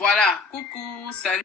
Voilà, coucou, salut.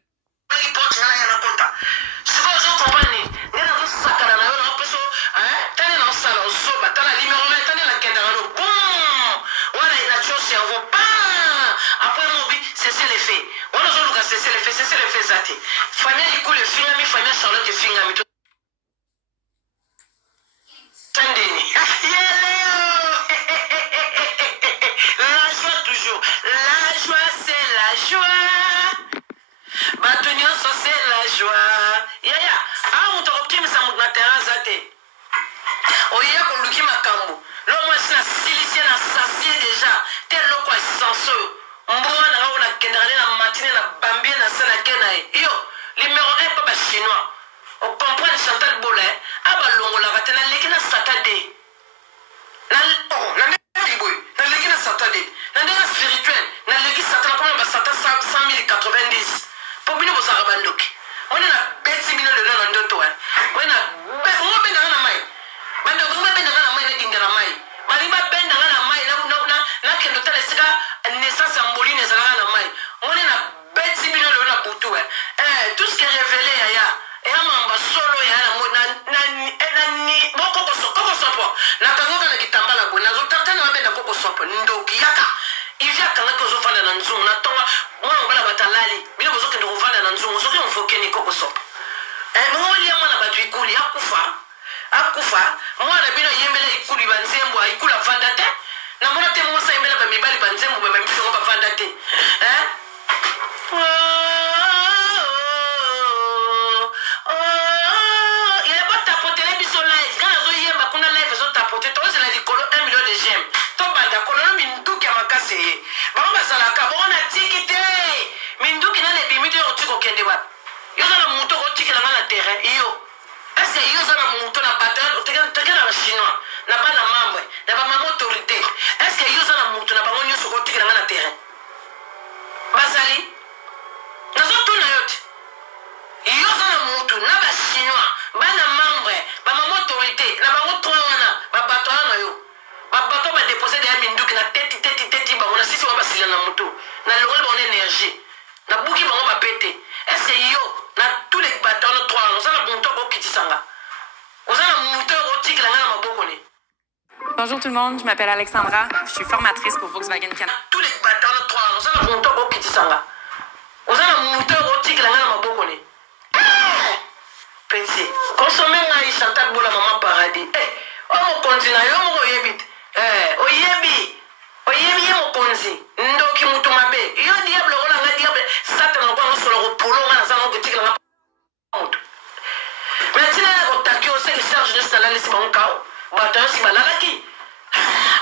Bonjour tout le monde, je m'appelle Alexandra, je suis formatrice pour Volkswagen Canada. Tous les bateaux, Pensez, consommer un Chantal Bola Maman Paradis. On continue, on yebit. Oyebi mon konzi. Ndoki mutumabe. Yo diable on a diable. Satan on sur le polo on a que tigre na mutu. Maintenant on takio c'est que Serge de Salali c'est bon cao. Bateau si balalaki.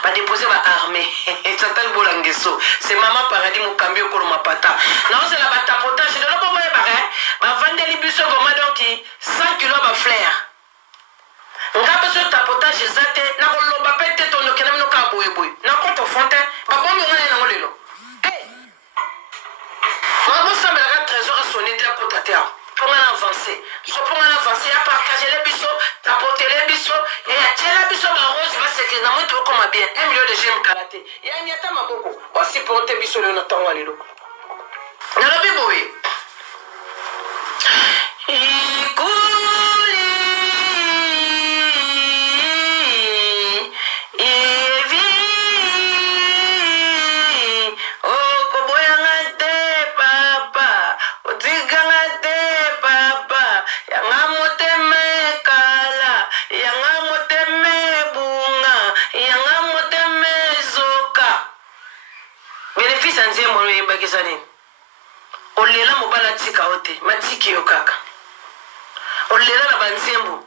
Ba déposer ba armée. Chantal Bola Ngeso. C'est Maman Paradis mon cambio ko mapata. Non c'est la batapotage de l'obo ba vendre les bus au donc 100 kg ba flair. Ngabe so tapotage zate na ko lo ba pete to no kenam no ka boy na ko to fonte ba bombe ngane na ngolelo ma bo sa mela trésor a sonné de la côte à terre pour avancer so pour avancer à partager les biso tapoter les biso et à tirer les biso ba rose ba c'est que na moto comme bien 1 million de j'aime karaté ya nyata maboko aussi pour te biso le na tanwa lelo na lo biboye olela mobala tika ote matiki yo kaka olela na banzembo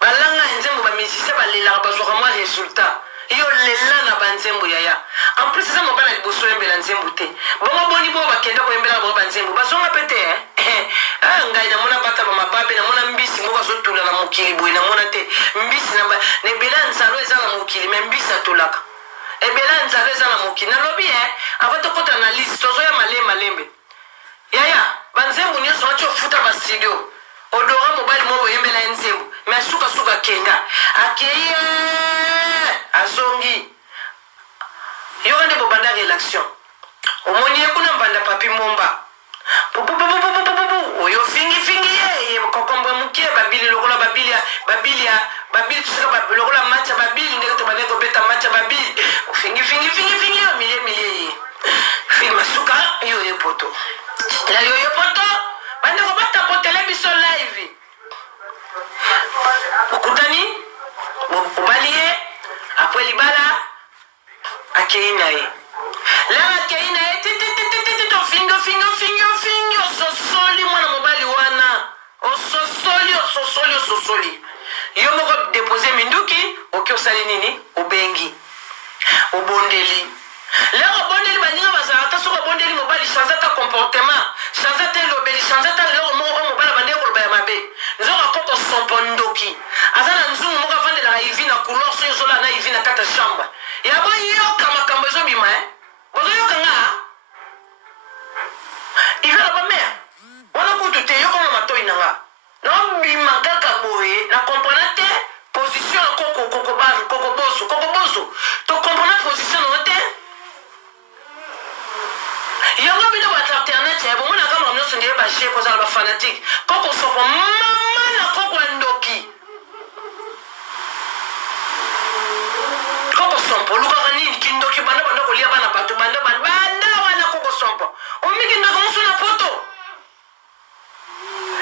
balanga nzembo ba musicien balela bazwaka mwa résultat yo lela na banzembo yaya en plus ça mobala liboso yembela nzembo te bongo boni bo bakenda ko yembela bo banzembo bazonga pete ngai na mona bata ba mababe na mona mbisi mo bazotula na mokili boy na mona te mbisi na ba ne bela nzalo eza na mokili me mbisi atulaka ebela nzalo eza na mokili na lobi avant to kota na liste tozo ya malembe yaya banzembo nyonso wacho futa ba studio odora mobile mo yembela nzembo mais suka kenda akeye azongi yo ande bobanda relaxation omoni kuna mbanda papi momba oyo fingi ye kokombo mukie babili lokola babili tusika lokola match babili ndenge tobane kobeta match babili fingi yo milie film suka yo poto la yo poto bande ko bata ko television live okutani obaliye après libala akeina ye la akeina ye to fingo sosoli mwana mobali wana ososoli yo moko déposer minduki oki osali nini obengi obondeli la obondeli baninga bazalata soko obondeli mobali changer ta comportement changer ta lobeli changer ta lelo moko mobali bande ko ba mabe nzoka koko sompo ndoki azana nzungu moko avandela ivi na couleur so yozola na ivi na kata chambre ya bo yoka makambo ezobima bozo yoka nga ivela ba mère wana kutu te yoko na matoi nanga no bima kaka boye na comprendre te position koko boso to comprendre position no te yango bino ba internet ya bo mona kama mnoso ndiye ba chez koza ba fanatique koko sopo mama na koko ndoki koko sompo luka nini kindoki banda ko lia bana batu banda wana koko sompo omiki ndoko muso na poto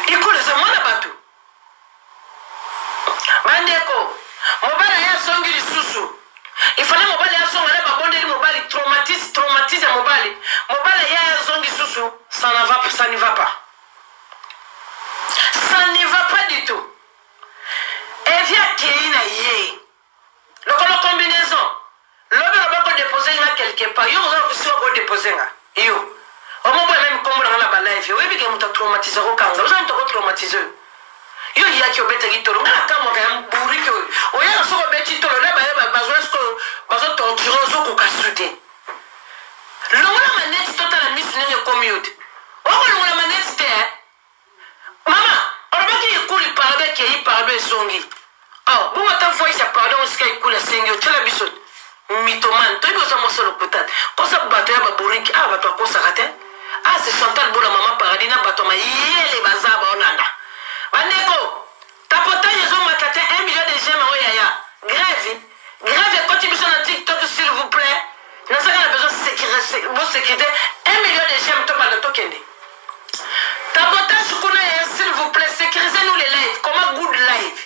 ikole za mwana batu bandeko mobala ya songi lisusu ifale mobali ya songa na babondeli mobali traumatise mobali ya songi lisusu ça n'y va pas du tout et via keina ye lokolo combinaison lobe bako déposer nga quelque part yo nga kusiwa ko déposer nga yo omo boy même kombo na ba live yo ebike muta traumatiser ko kanga uza muta ko traumatiser yo yaki obeta kitolo ngala kama ka mburiki oya soko beti tolo na ba bazo bazo torturer zo ko kasute longola maneti totala miss nene commute wako longola maneti te mama orobaki ikuli parade ke yi parade songi bon ta voice ya pardon uska ikula sengi otela biso mitoman to ibo za mosolo peut-être kosa bato ya baburiki bato akosa kate c'est Chantal Boula mama paradis na bato ma yele bazaba onanda bandeko tapotage zo makate 1 million de j'aime o yaya grève quand tu biso na TikTok s'il vous plaît na saka na besoin sécurité 1 million de j'aime to bala to kende tapotage kuna ya s'il vous plaît sécurisez nous les lives comment good live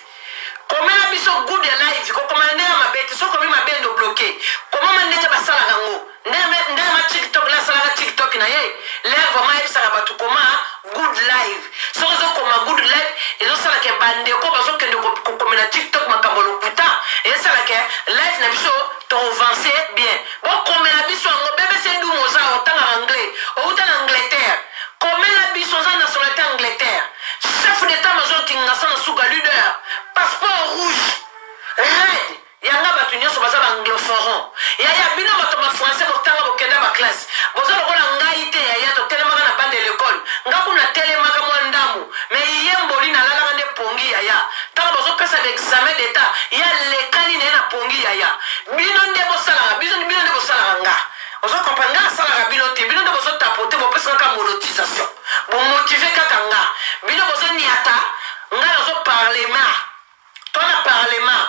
comment la biso good live ko comment ndena mabete so ko mi mabendo bloqué comment mandete basala ngango ndena ma TikTok la sala TikTok na ye lève vraiment ça ba tu comment good live so zo ko good live ezo sala ke bande ko bazo kende ko komena TikTok makambo lokuta et sala ke live na biso to avancer bien bon komena biso ngo bébé c'est ndu moza otanga anglais o utana Angleterre komena biso za nationalité Angleterre chef d'état major kinga sana suga leader passeport rouge red yanga batu nyonso baza anglophone ya bino bato ba français botanga bokenda ba classe bozo lokola ngai te ya to telemaka na bande l'école ngaku na telemaka mwa ndamu mais yemboli na lala nde pongi ya tanga bozo pesa d'examen d'état ya lekali na pongi ya bino nde bosala nga ozo comprendre nga sala bino te bino nde bozo tapoter bo pesa ka monétisation bo motiver kaka nga bino bozo niata nga ozo parlement ton parlement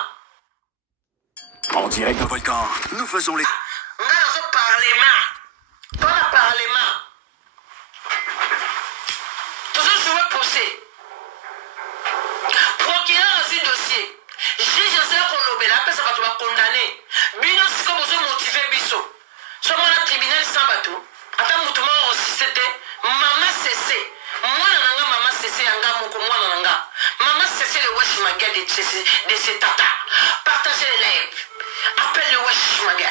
en direct de Volcan, nous faisons les... Nous parlement. Dans le parlement. Toujours jouer procès. Procureur a un dossier. Juge a un kolobela, après ça va te condamner. Bino si comme vous motiver biso. Sur mon tribunal sans bateau. Attends, vous m'avez aussi c'était maman cessé. Moi nanga maman cessé anga moko moi nanga. Maman cessé le wesh maga de ces tata. Partagez les lives. Appelle le wesh maga.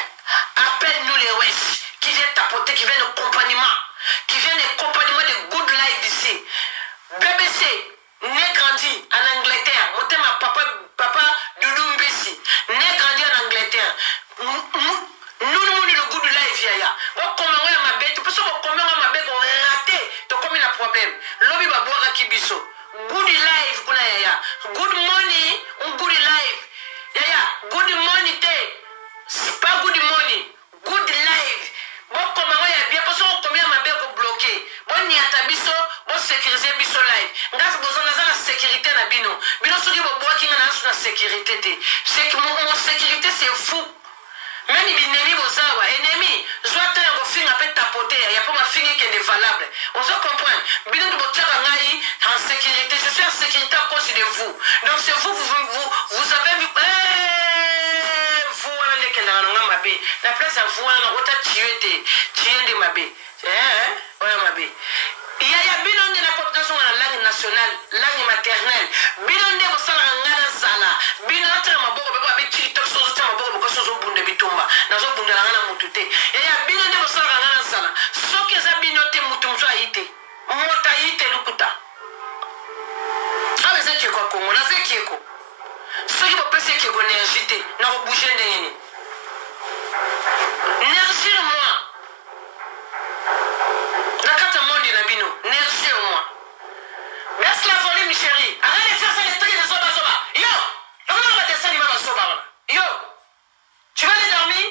Appelle-nous les wesh qui viennent tapoter, qui viennent au compagnement, qui viennent au compagnement de Good Life d'ici. BBC, né grandi en Angleterre. Moi, ma papa de Lumbesi, né grandi en Angleterre. Nous, le Good Life, yaya. Vous comment ma bête, tu peux savoir comment ma bête on raté, tu comme il a problème. Lobby va boire à Kibiso. Good Life, kuna yaya. Good money, good life. Yaya, good money, c'est pas good money. Good life. Bon, comment il y a bien, parce qu'on combien ma bête bloqué. sécurité. Mon sécurité, c'est vous. Même si ennemi bozawa, ennemi, soit un refus n'a pas tapoté, il n'y a pas ma fille qui est valable. On se comprend. Bien de votre en sécurité, je suis en sécurité à cause de vous. Donc c'est vous avez vu. Vous, allez que dans ma baie. La place à vous, on a tué de ma baie. Ouais, ma baie. Il y a bilan de la population dans la langue nationale, langue maternelle. Bilan de votre sala, bilan de ma boue, avec TikTok, sur ma boue, parce que je suis de bitumba. Dans un bout de la rana mutute. Il y a bilan de votre sala. Ce que ça binote mutumzo aïté. Motaïté lukuta. Ah, mais c'est quoi, Congo? C'est qui est quoi? Ce qui va passer qui est qu'on est agité. N'a pas bougé de Nergir-moi. Nakata mondi na bino, nergir-moi. Baisse la volée, mi chéri. Arrête de faire ça, les trucs de soba. Yo, on va descendre, il va soba. Yo, tu vas aller dormir?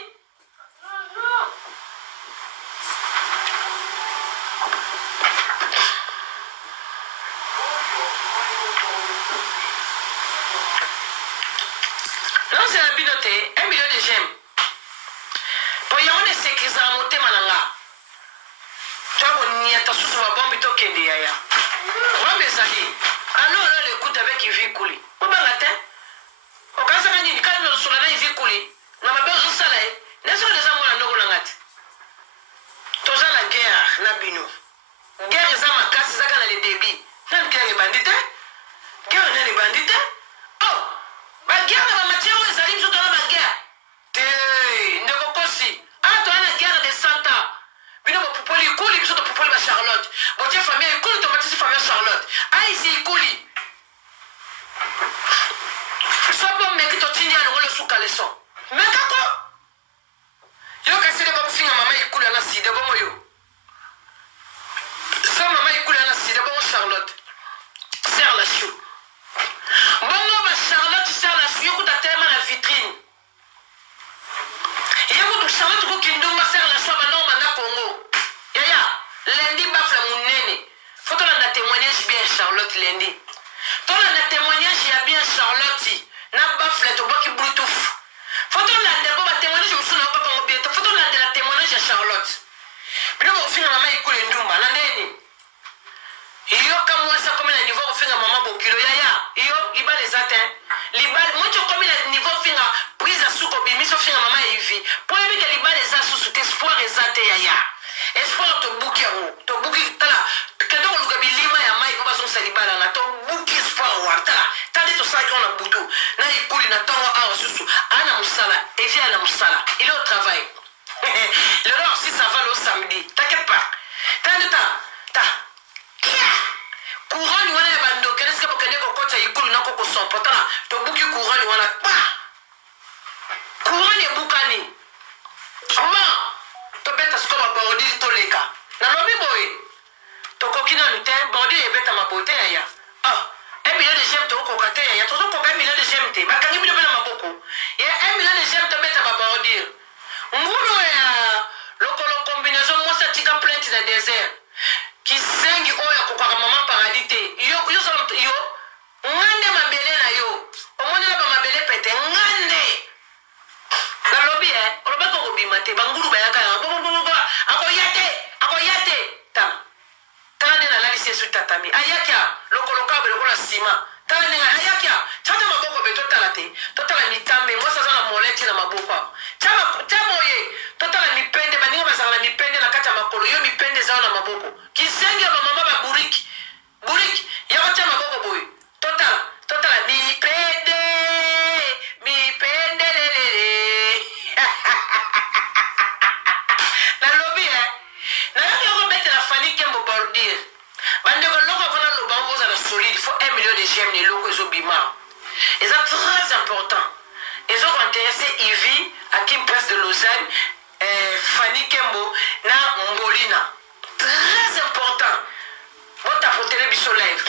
Non, c'est la binoté, 1 million de j'aime. Pour y avoir des sécurités à monter, mananga. Tu vois qu'on y a ta sous la bombe, tu kende yaya. On va s'allier. Alors là, l'écoute avec il vit couler. On va la tête. Au cas où on dit, quand on sur la il vit couler. On va besoin de ça là. N'est-ce pas des amours à nous langat? Tout ça la guerre, la bino. Guerre, ils ont ma casse, ils ont les débits. Non, guerre est bandite. Guerre est bandite. Oh, la guerre, la matière, ils arrivent sur la guerre. Ne vous aussi. Ah, toi, la guerre de 100 ans. Bino popoli kuli biso to popoli ba Charlotte. Botie famille kuli to matisi famille Charlotte. Ai si kuli. Sobo meki to tindi ya ngolo suka leso. Meka ko. Yo kasi de ba kufinga mama ikuli na sida bo moyo. So mama ikuli na sida bo Charlotte. Serre la chou. Bongo ba Charlotte serre la chou ko ta tema na vitrine. Yako to Charlotte ko kinduma serre la chou ba no mana Congo. Yaya, lundi bafle munene. Faut qu'on a témoignage bien Charlotte lundi. Toi on a témoignage ya bien Charlotte. Na bafle to boki bluetooth. Faut qu'on a d'abord ba témoignage au suna pas comme bien. Faut qu'on a de la témoignage ya Charlotte. Puis on finit maman ikule ndumba na ndeni. Iyo kama ça comme na niveau on finit maman bokilo yaya. Iyo liba les atteint. Liba moi tu comme na niveau finga prise à souko bimiso finga maman ivi. Pour éviter liba les asus espoir ezate yaya. Espoir to bouki yango. To bouki tala. Kedo luka bilima ya mai ko baso salibala na to bouki espoir warta. Tadi to sa na butu. Na ikuli na tongo a susu. Ana musala, evi ana musala. Il est au travail. Le lors si ça va le samedi. T'inquiète pas. Ta. Courant ni wana ya bando keneska bokende ko kota ikulu na ko ko son potala. To bouki courant ni wana pa. Courant ni bukani. Ama to beta skoma bordi to leka. Na lobi boy. To kokina nte bordi e beta mabote ya. Ah, 1 million de j'aime to ko kate ya. To ko 1 million de j'aime te. Bakangi bi bela maboko. Ya 1 million de j'aime to beta mabordi. Ngulu ya lokolo combinaison mo sa tika plainte na désert. Ki sengi oya ko kwa mama paradite. Yo so yo. Ngande mabele na yo. Omone na mabele pete ngande. Na lobi oloba ko bimate banguru bayaka akoyate tande na lalisi su tatami ayakia lokoloka belokola sima tande nga ayakia tata maboko be totala mitambe ngosa za na moleti na maboko chama oye totala mipende baninga basala mipende na kata makolo yo mipende za na maboko kisenge ba mama ba buriki ya kata maboko boy totala mipende lele la lobby na yo mettre la famille qui me bordir bande ko loko kona lo bango za la solide il faut 1 million de j'aime les loko zo bima et c'est très important ils ont intéressé Ivy à Kim Presse de Lausanne Fanny Kembo na Mbolina très important votre apporter le biso live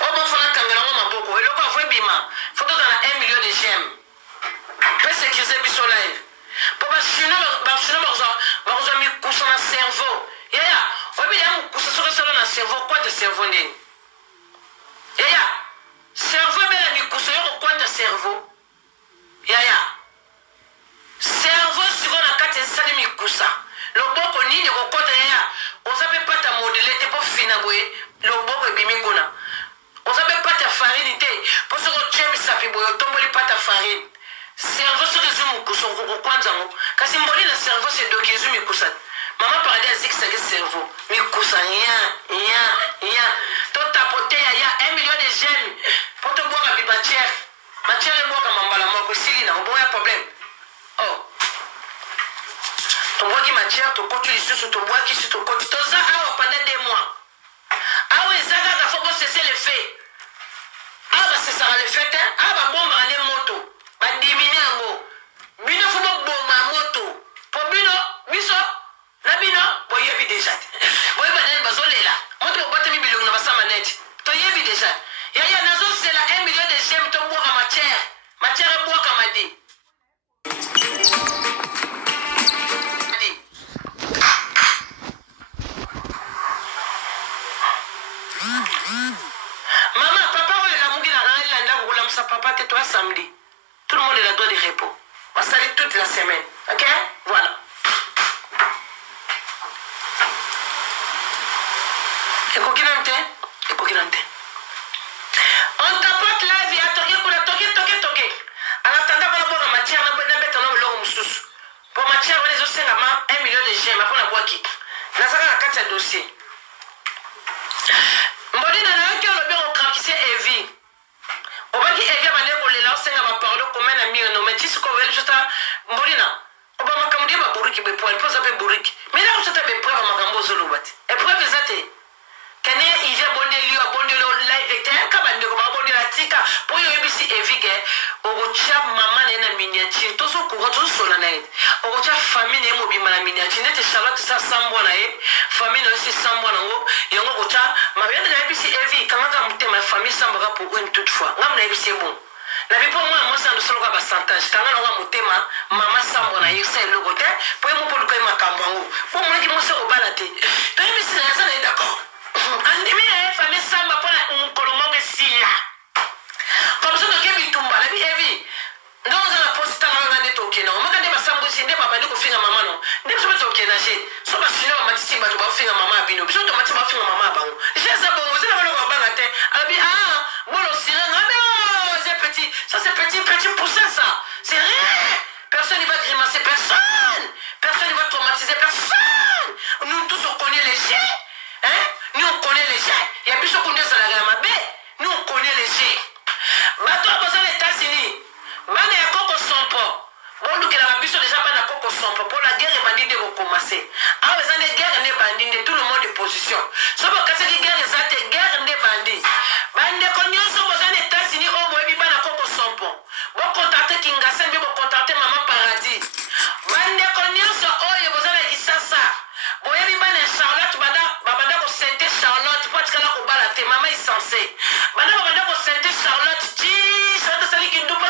on va faire kangala mo maboko et loko avwe bima faut dans la 1 million de j'aime peut sécuriser biso live pour bashina bazo mi kusa na cerveau yaya obi ya kusa solo na cerveau quoi de cerveau ndeni yaya cerveau bela mi kusa yo quoi de wapi boyo tomboli pata farine cerveau soki ezwi mokusa okokwanza ngo kasi mboli na cerveau sedoki ezwi mikusa mama paradis azikisaki cerveau mikusa nya totapote ya 1 million de gemme po tobwaka bi matière ebwaka mambala moko esili na oboya problème tobwaki matière tokoti lisusu tobwaki si tokoti toza awa pendant 2 mois awa eza kaka fo bosese le fait awa basesaka le fait te awa babombaka nde moto badimini yango bino fo boboma moto po bino biso na bino boyebi deja te boyeba nani bazolela moto bobatemi bilongo na basama neti toyebi deja yaya nazosela 1 million de gemme tobwaka matière ebwaka madi maman papa oyo elamuki na rang elanda kokolamisa papa te toi samedi tout le monde est la droit de repos basali toute la semaine ok voilà ekoki nanu te on tapote la vie atoke kuna toke anatanda mpona bwaka matière nabeta na biloko mosusu po matière wana ezosengama 1 million de gemme mpona bwaki nazaka na kati ya dossier mbodina nayoki olobi okrakise evi obaki evi abande kolela osenga baparole okoma na miono me tisiko oyelisota mbodina oba makambo die baburiki bepoali mpo oza mpe buriki mina kosota bepreuve makambo ozoloba te epreuve eza te kene ivi abondeli yo abondeli live te ka bandeko babondela tika mpo oyo oyebisi evi ke okotya mama na ye na miniature tozokoka tozosola na ye okotya famille na ye mobima na miniature ndete charlotte sa sambwa na ye famille na yo si sambwa nango yango okotya mabiyande nayebisi evi kangaka motema ya famille sambwaka pour une toute fois ngamu nayebisi bon na bipo mwana mwasi andosoloka basantage kanga nanga motema mama sambwa na ye sa eloko te mpo ye mopoluka ye makambo yango mpo monaki mwasi okobala te toyebisi na yaza na ye d'accord andimi na ye famille samba mpona nkolo moko esila comme ça toke bitumba nabi evi ndenge oza na posi tanga oyo nde tokenda omaka nde basambwisi nde babandi kofinga mama no nde biso mpe tokenda je so basine bamatisi bato bafinga mama ya bino biso tomatisi bafinga mama ya bango je eza bongo ozina baloko babanga te alobi bolo sirena c'est petit ça c'est petit poussin ça c'est rien personne ne va grimacer personne ne va traumatiser personne nous tous on connaît les jets hein nous on connaît les jets ya biso kunde ezalaka ya mabe nous on connaît les jets bato aboza na États-Unis bana ya koko sompo bolukela biso déjà bana koko sompo pour la guerre ebandi nde kokomase awa eza nde guerre nde bandi nde tout le monde de position so bokasaki guerre eza te guerre nde bandi bandeko nyonso boza na États-Unis oyo boyebi bana koko sompo bokontakte Kinshasa mpe bokontakte mama paradis bandeko nyonso oyo boza na Kisasa boyebi bana ya Charlotte babanda kosente Charlotte po atikala kobala te mama isense babanda kosente Charlotte Charlotte asali kindumba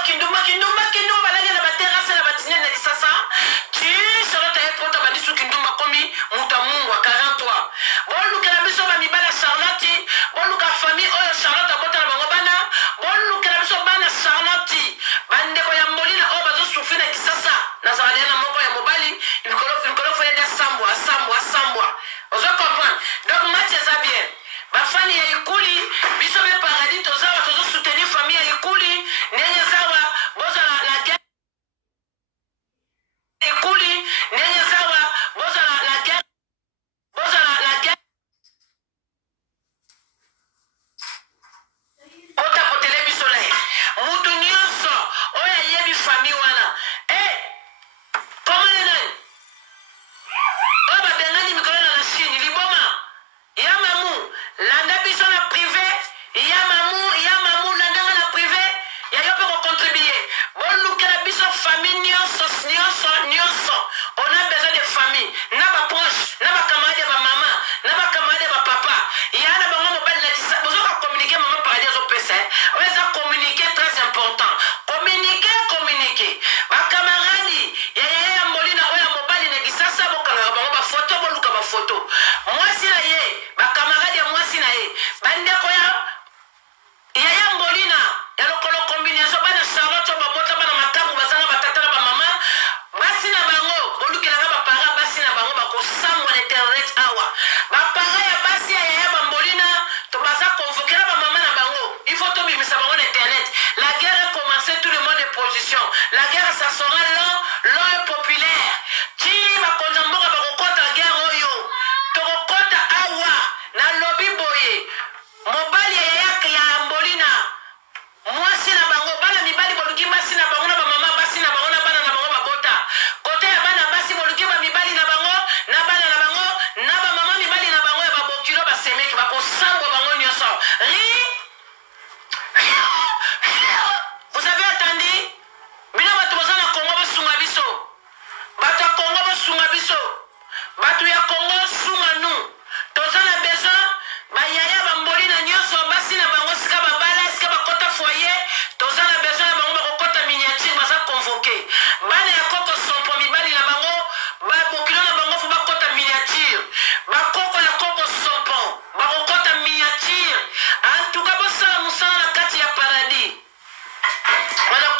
balenge na baterase na batine na Kisasa Charlotte ayepota bandisu kindumba komi muta mungu wa 43 bolukela biso bamibala Charlotte boluka famille oyo Charlotte abota na bango bana bolukela biso bana Charlotte bandeko ya molina oyo bazosufri na Kisasa nazala na moko ya mobali mikolo foyende asambwa ozo comprendre donc match eza bien bafani ya ikuli biso be paradis tozawa tozosoutenir famille ya ikuli ndenge zawa bozala la guerre ikuli ndenge zawa bozala la guerre otapotele biso na ye mutu nyonso oyo ayebi famille wana komane nani oyo babengani mikolo na Chine liboma ya mamu landa biso na privé ya mamu landanga na privé ya yo mpe kocontribue bolukela biso famille nyonso on a besoin de famille na baproche na bakamarade ya bamama na bakamarade ya bapapa ya na bango mobali na kisa bozoka communiquer mama paradis ezopesa oyo eza communiquer très important communiquer bakamaradi ya molina oyo ya mobali na Kisasa bokangaka bango bafoto boluka bafoto mwasi na ye bakamaradi ya mwasi na ye bandeko ya molina ya lokolo combinaison bana Charlotte babota bana makambu bazanga batata na bamama basi na bango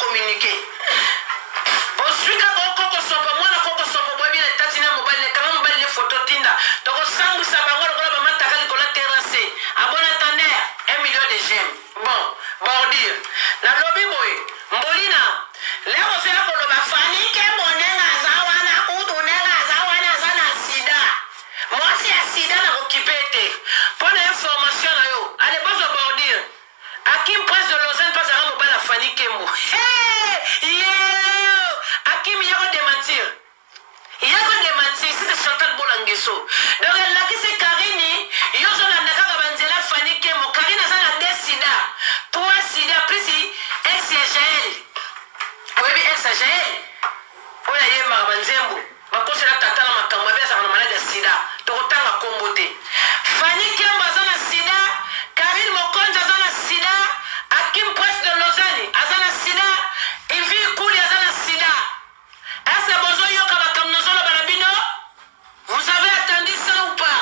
communiquer. Oswika koko sopo mwana koko sopo bobi na tatina mobile kama mobile photo tinda. Toko sambu sabango lokola ba mataka likola terrasse. Abona tande 1 million de j'aime. Bon, bordir. La lobby boy, Mbolina. Leo sema ko loba fani ke monenga zawana udunenga zawana zana sida. Moi c'est sida na okipete. Pour l'information na yo, allez pas bordir. Akim Prince de Lausanne pas à mobile la fani kemo. Hey! Yeah! Akim yako démentir. Yako démentir, c'est Chantal Bolangeso. Donc là qui c'est Karini, yo zo na ndaka banzela fani kemo. Karina zana des sida. Toi sida plus ex-Jael. Oui, ex-Jael. Oya yema banzembo. Bakose la tata na makambo besa na malade ya sida. Tokotanga kombote. Fani kemo zana sida. Karine Mokonja zana sida. Akim Prince de Lausanne azana sida. Ivi Kouli azana sida. Est-ce que besoin yoka bakamnozolo banabino? Vous avez attendu ça ou pas?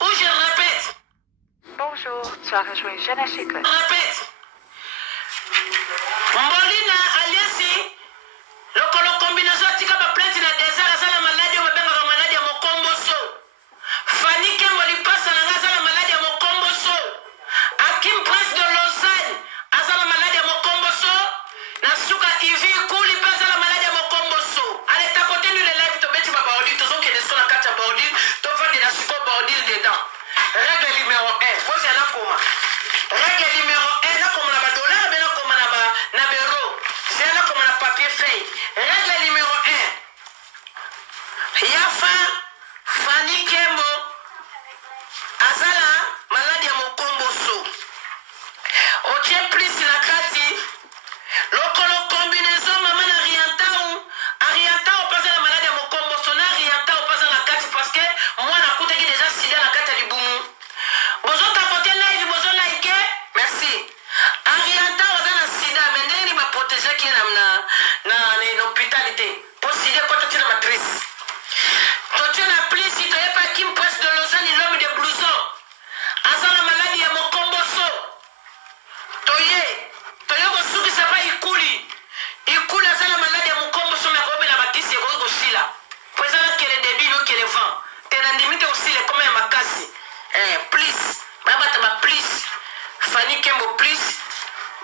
Ou je répète? Bonjour, tu as rejoint Jeunesse École. Répète. Mbolina aliasi lokolo combinaison tika ba plainte na désert azana maladie o mabenga maladie ya mokomboso. Fani Kembo lipasa na azana maladie ya mokomboso. Akim Prince de Lausanne azana maladie ya mokomboso. Na suka Ivi Kouli pasa la maladie ya mokomboso. Allez ta côté nous les live to beti ba bordi to zoke de sona kata bordi to fa de la suko bordi dedans. Règle numéro 1. Vous allez comment? Règle numéro 1 na comme la dollar ben na comme na bureau. C'est là comme la papier feuille. Règle numéro 1. Yafa Fani Kembo azala maladie ya mokomboso. Otie plus na kati. Lokolo combinaison mama na Ariantao passe la maladie ya mokomboso na Ariantao passe la kati parce que moi na kutaki déjà sida na kati ya libumu. Bozo tapote live bozo like. Merci. Ariantao azana sida mais ndeni ma protéger qui na l'hôpitalité. Pour sida quand tu es la matrice. Tu na plus si tu es pas Kim Prince de Lausanne l'homme de blouson. Azana maladie ya mokomboso. Toye bosuki sapa ikuli. Ikuli azana maladie ya mokomboso mais ko bela bakisi ko sila. Pour ça que le débit que le vent. Tenandimite aussi le comme makasi. Please. Baba taba please. Fani Kembo please.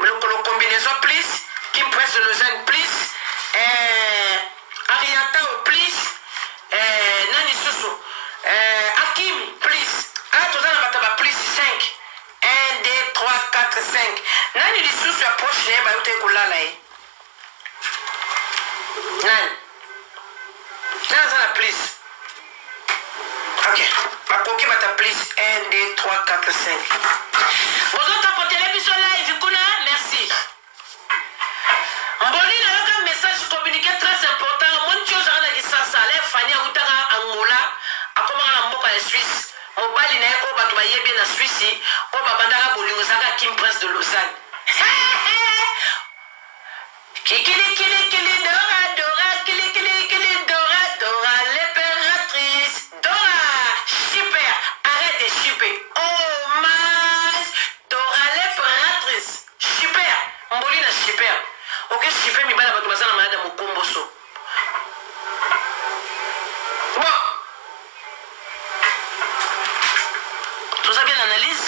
Le combinaison please. Kim Prince de Lausanne please. Ariantao please. Nani Susu. Akim please. Tozana bataba please 5. 1, 2, 3, 4, 5. Nani Susu approche ba yote kulala eh. Nani. Nani please. Ok. Bakoki bata please 1, 2, 3, 4, 5. Vous autres pour télévision live, kuna, merci. Mboli na un message communiqué très important. Mon chose en a dit ça, les Fanny Outara Angola, à comment la mboka en Suisse. Mobali na ko batu baye bien na Suisse, ko babandaka bolingo zaka Kim Prince de Lausanne. Kili Dora Dora kili Dora Dora l'impératrice Dora super arrête de super oh mince Dora l'impératrice super mboli na super ok super mi bana batu bazana malade mokomboso bon tout ça bien analyse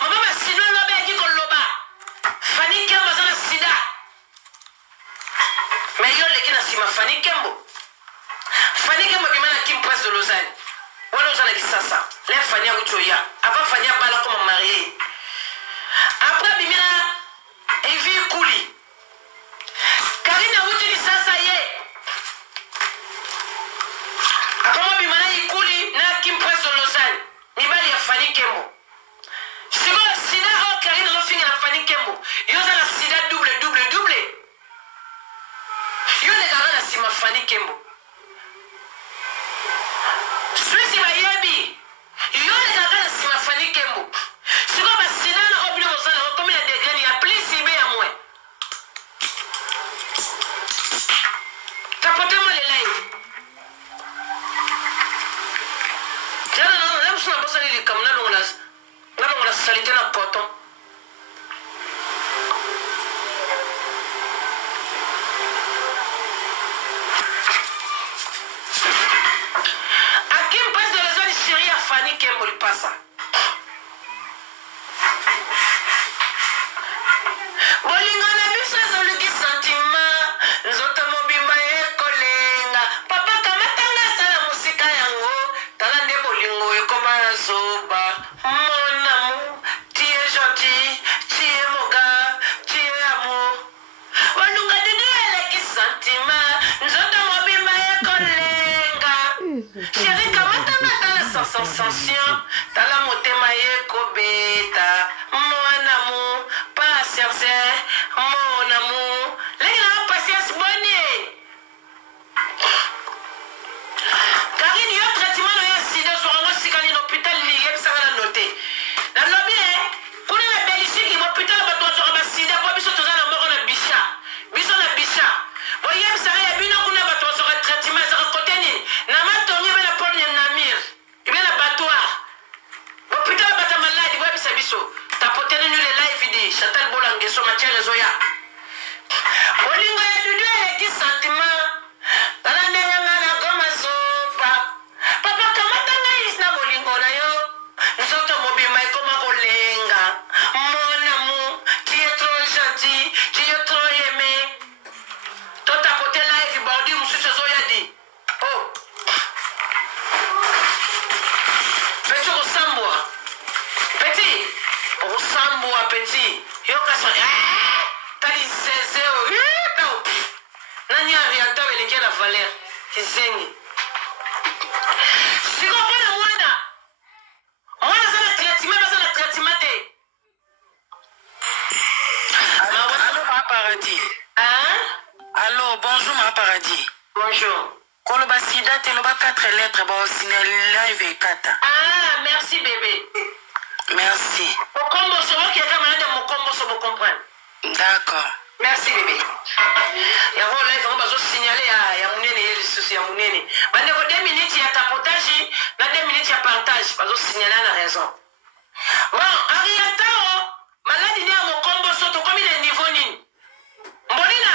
maman sinon loba dit ko loba Fani Kembo zana sida mais yo leki na sima Fani Kembo bimana Kim Prince de Lausanne wala uzana kisasa le Fani ya uchoya avant Fani ya bala comme marié après bimana Ivi Kouli Karina uti ni sasa ye akoma bimana Ikuli na Kim Prince de Lausanne ni bali ya Fani Kembo siko sida o Karina no finga na Fani Kembo yo zana sida double yo le gara na sima Fani Kembo Suisse ba yebi yo le gara na sima Fani Kembo siko ba sida na obli ozana ko comme de gani ya plus ibe ya moi tapote mo le live jana na lem suna bosa ni kam na longa salité na poton Chérie, kamatanga tala sensation. Tala motema ye kobeta. Mon amour, patience. Mon amour. Legi na patience bonne. Karine, yo traitement na ya sida so ngo sikali l'hôpital ni yeb sa na noté. Na lobby kuna na Belgique l'hôpital ba to so ba sida ko biso to na moko na bisha. Biso na bisha. Bo yeb sa ya bino kuna ba to so traitement sa côté ni. Na matongi be na porne na mir. Ibe na batwa. L'hôpital ba ta malade bo bisa biso. Tapotene ñu le live di Chantal Bolangue so ma tiere zo ya. Olingo ya dudu ya ki sentiment. Tala ndenge ngana kama sopa. Papa kamata ngai na bolingo na yo. Nzoto mobima ikoma kolenga. Mon amour, tu es trop gentil, tu es trop aimé. Tota kote live baudi mususu zo ya di. Oh. Petit Rosambwa. Petit. Rosambwa petit. Yo kaso. Tali sezeo. Nani arianta welingia na Valer Kizengi. Siko mwana. Mwana sana traitement te. Allô, ma paradis. Hein? Allô, bonjour, ma paradis. Bonjour. Koloba sida te loba 4 lettres, bon, signal live 4. Ah, merci bébé. Merci. Mokombo so qui est malade mokombo so vous comprendre. D'accord. Merci bébé. Ya ho live on bazo signaler ya munene les soucis ya munene. Bande ko 2 minutes ya tapotage na 2 minutes ya partage bazo signaler na raison. Bon, Ariatao, malade ni ya mokombo so to comme le niveau nini. Mbolina.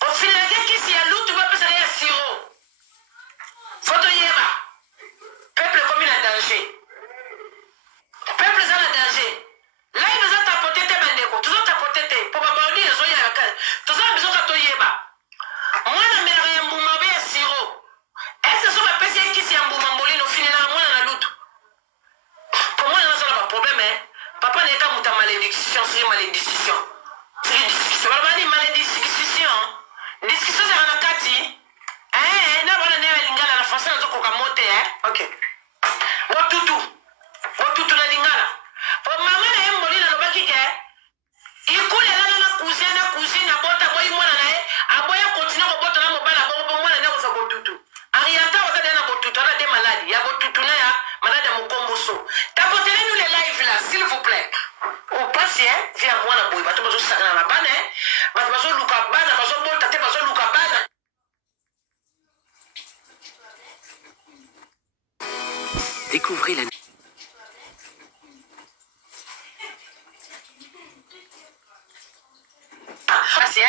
Au final kisi ya lutu ba pesa ya siro. Photo yeba. Peuple comme il a danger. Peuple ça a danger. Là il nous a tapoté te bandeko, toujours tapoté te. Pour ba bandi zo ya ka. Toujours besoin ka to yeba. Moi na mère ya mbuma be siro. Est-ce que ça pesa kisi ya mbuma mbolina au final na mwana na lutu. Pour moi ça pas problème hein. Papa n'est pas muta malédiction, c'est malédiction. C'est discussion. Ba bani malédiction. Discussion za na kati. Na bana ne lingala na français na zoko ka mote OK. Wotutu na lingala. Po mama na yemboli na lobaki ke. Ikule na cousine bota boy mwana na aboya continue ko bota na mobala bo mwana na ko sa botutu. Ariata wa na botutu na de maladi. Ya botutu na ya malade mokomboso. Tapotele nous les live là s'il vous plaît. Au patient via mwana boy bato bazo sana na bana bato bazo luka bana bazo bota te bazo luka bana. Découvrez la... Parce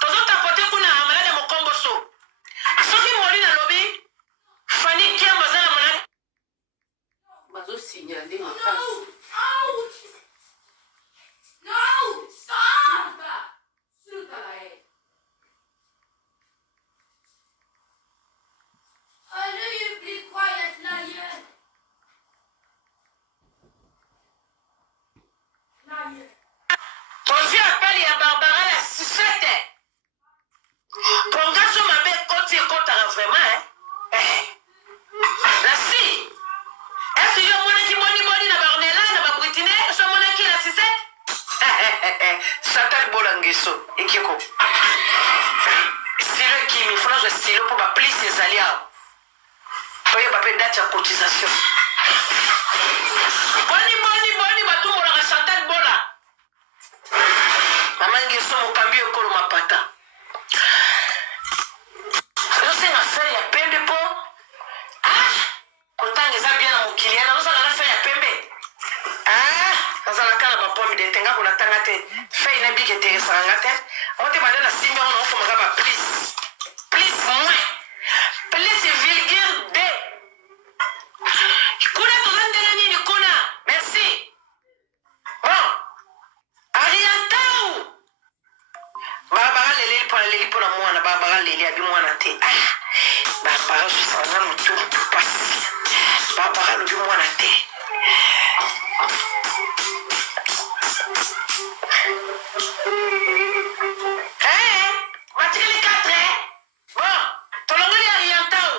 tozo tapote kuna malade mokombo so. Soki moli na lobby Fanny kia mazana malade. Bazo signaler en face. No! Stop! Shoot that. I know you be quiet, lion. Lion. Tozi appelle ya Barbara la sucette. Pongaso mabe koti ekotaka vraiment La si. Est-ce que yo monaki boni na Barnella na ba Britney so monaki la sucette? Chantal Bolangueso ekiko. Style kimi fona zo style pour ba plus ses alliés. Toye ba pe date ya cotisation. Boni batumbo la Chantal Bola. Mamangi so mokambi okolo mapata. Yo na fere ya pembe po. Kotange za bien na mokili na zo na fere ya pembe. Naza na kala ba pomme de tenga ko na tanga te. Fei na bike te sanga te. Ote ba na simbe on ofo maka ba please. Please moi. Please vulgaire de. Kuna to zandela nini kuna? Merci. Bon. Ariantau. Barbara leli pour la mwana Barbara leli abi mwana te. Barbara susana mutu pasi. Barbara lobi mwana te. Matikeli 4 Bon, tolongoli Ariantau.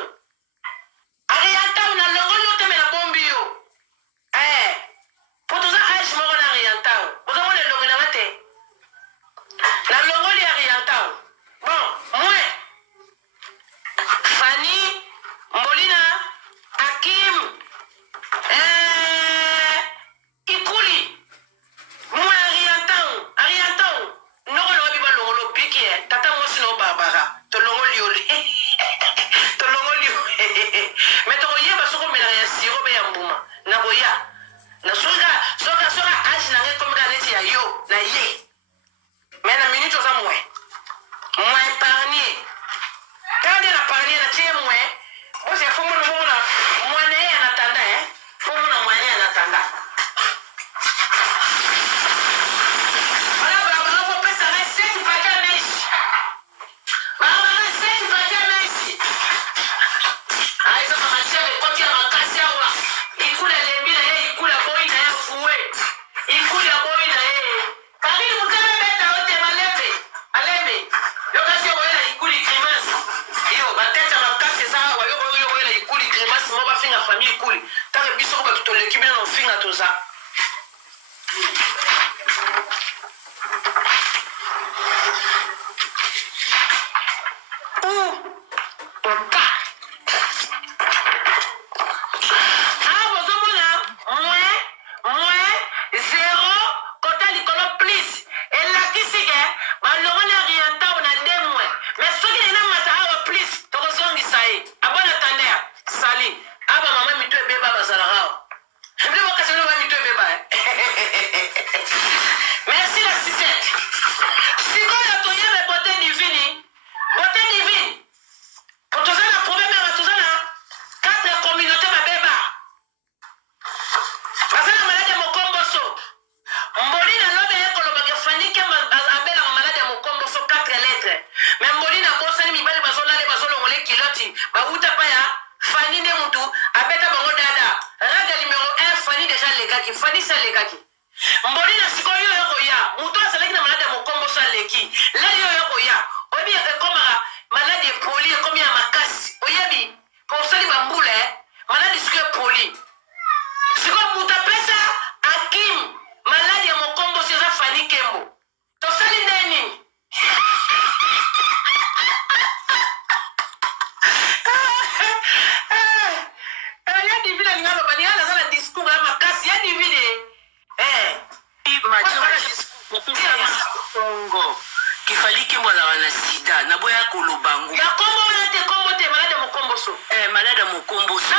Congo. Qu'il fallait que moi la sida, na boya kolobango. Ya kombo te malade mo kombo so. Malade mo kombo so.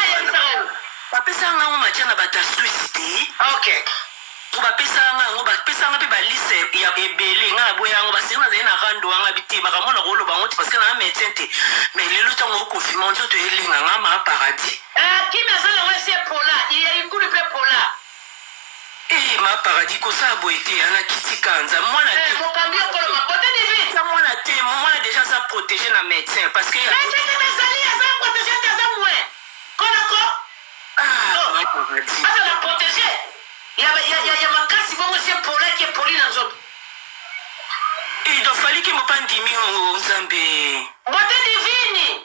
Bapesa nga matia na bata suicide. OK. Bapesa nga pe balise ya ebele nga boya ngo basina na na rando nga biti bakamona rolo bango parce que na médecin te. Mais lelo tango confinement to elinga nga ma paradis. Qui me sala moi c'est Pola, il y a une coupe de Pola. Ma paradis ko sa boité ana kitikanza mwana te. Mon camion ko ma côté de vie. Ça mwana te, mwana déjà ça protéger na médecin parce que ma paradis. Ata la protéger. Ya makasi bongo c'est Pola qui est poli dans zone. Il doit falloir que mo pandimi o nzambe. Beauté divine.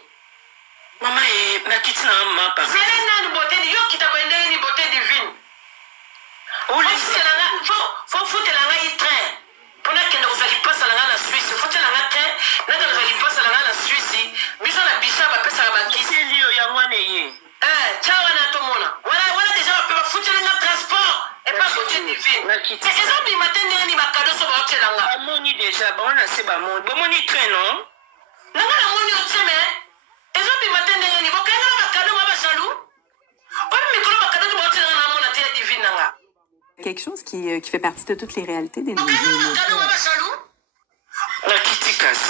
Mama na kitina ma paradis. C'est une beauté yo qui t'a bendé une beauté divine. Faut foutre la train. Pour que nous allions passer la Suisse. Faut que la train. Nous allions passer la Suisse. Bisous la bicha va passer la banquise. C'est lié ya mwane. Ciao na to mona. Voilà déjà on peut foutre le transport et pas côté divine. Mais exemple matin ni ba cadeau so ba hôtel nga. Amoni déjà bon na se ba mon. Bon moni train non. Na moni hôtel mais exemple matin ni ba kana ba cadeau ba salou. On micro ba cadeau ba hôtel na mona te divine nga. Quelque chose qui fait partie de toutes les réalités des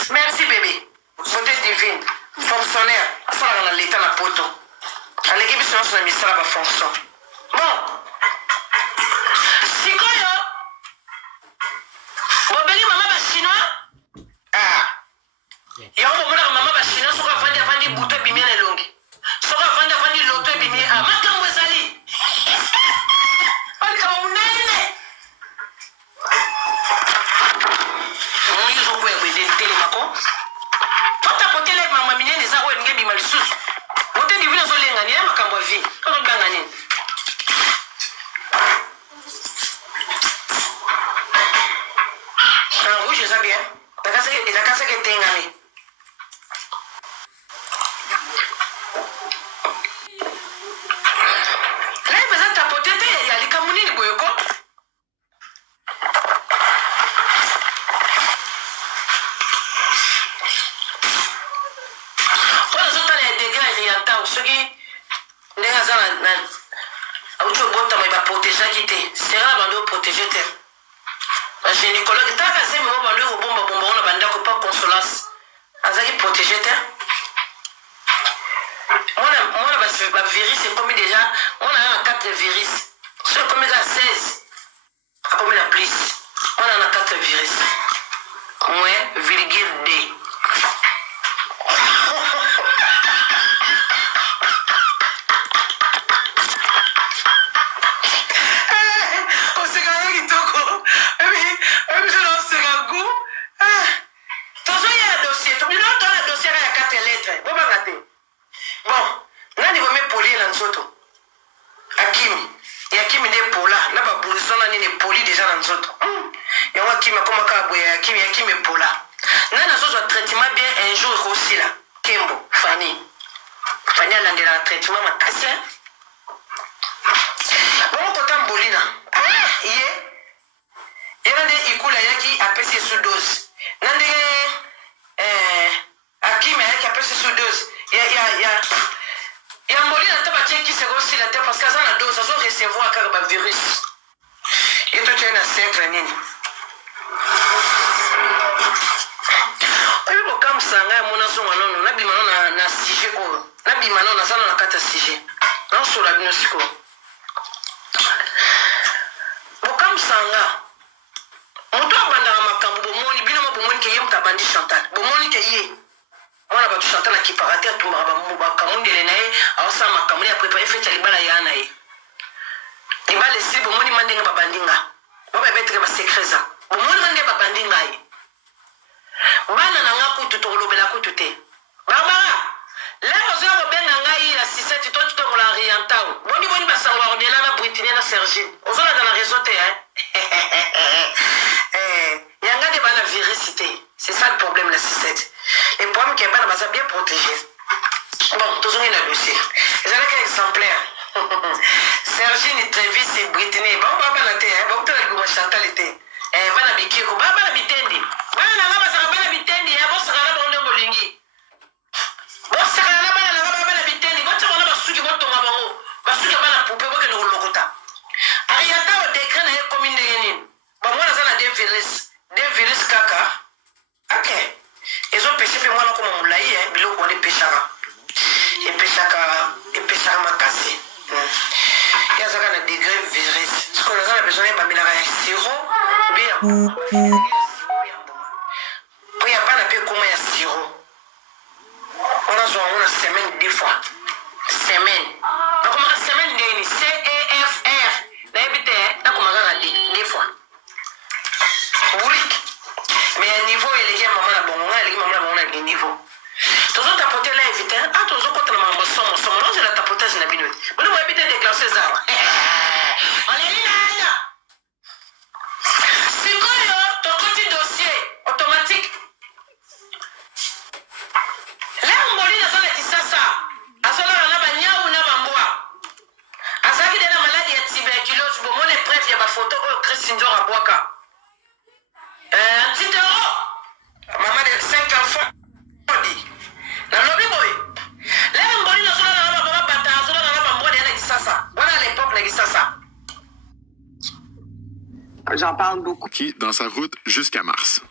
Merci bébé. Beauté divine. Fonctionnaire. Ça dans l'état la poto. À l'équipe sur la mission la fonction. Bon. Sikoyo. Bobeli maman ba chinois. Yango mona maman ba chinois soka vandi buto bimia na longi. Soka vandi loto bimia. Makambo ezali. Gynécologue, t'as cassé mon bambou au bon on a bandé pas consolance. Azaki protégé terre. Moi la virus c'est comme déjà, on a un 4 virus. C'est comme ça 16. Comme la plus. On a un 4 virus. Moins virgule D. des virus kaka ok ezopesha mpe mwana koma molai biloko wana epesaka makasi ye azaka na degré virus soki naza na besoin bamelaka ya siro obi ya po ya bana mpe ekoma ya siro wana zwa yango na semaine 2 fois semaine nakomaka semaine ndeni CEFR nayebi te nakomaka na 2 fois week mais ya niveau eleki ya mama na bongo nga eleki mama na bongo na li niveau tozotapote live te tozokota na mambo somosomo nozela tapotage na bino te bino boyebi te déclenche ezawa oleli nanga sikoyo tokoti dossier automatique leo mboli naza na kisasa azolala na banyau na bambwa azalaki de na maladi ya tuberculose bomona preuve ya bafoto oyo Christ Nzor abwaka un petit euro maman de 5 enfants na lobi boy leo mboli nazolala na baba bata azolala na bambwa de na kisasa wana à l'époque na kisasa. J'en parle beaucoup. Qui dans sa route jusqu'à Mars.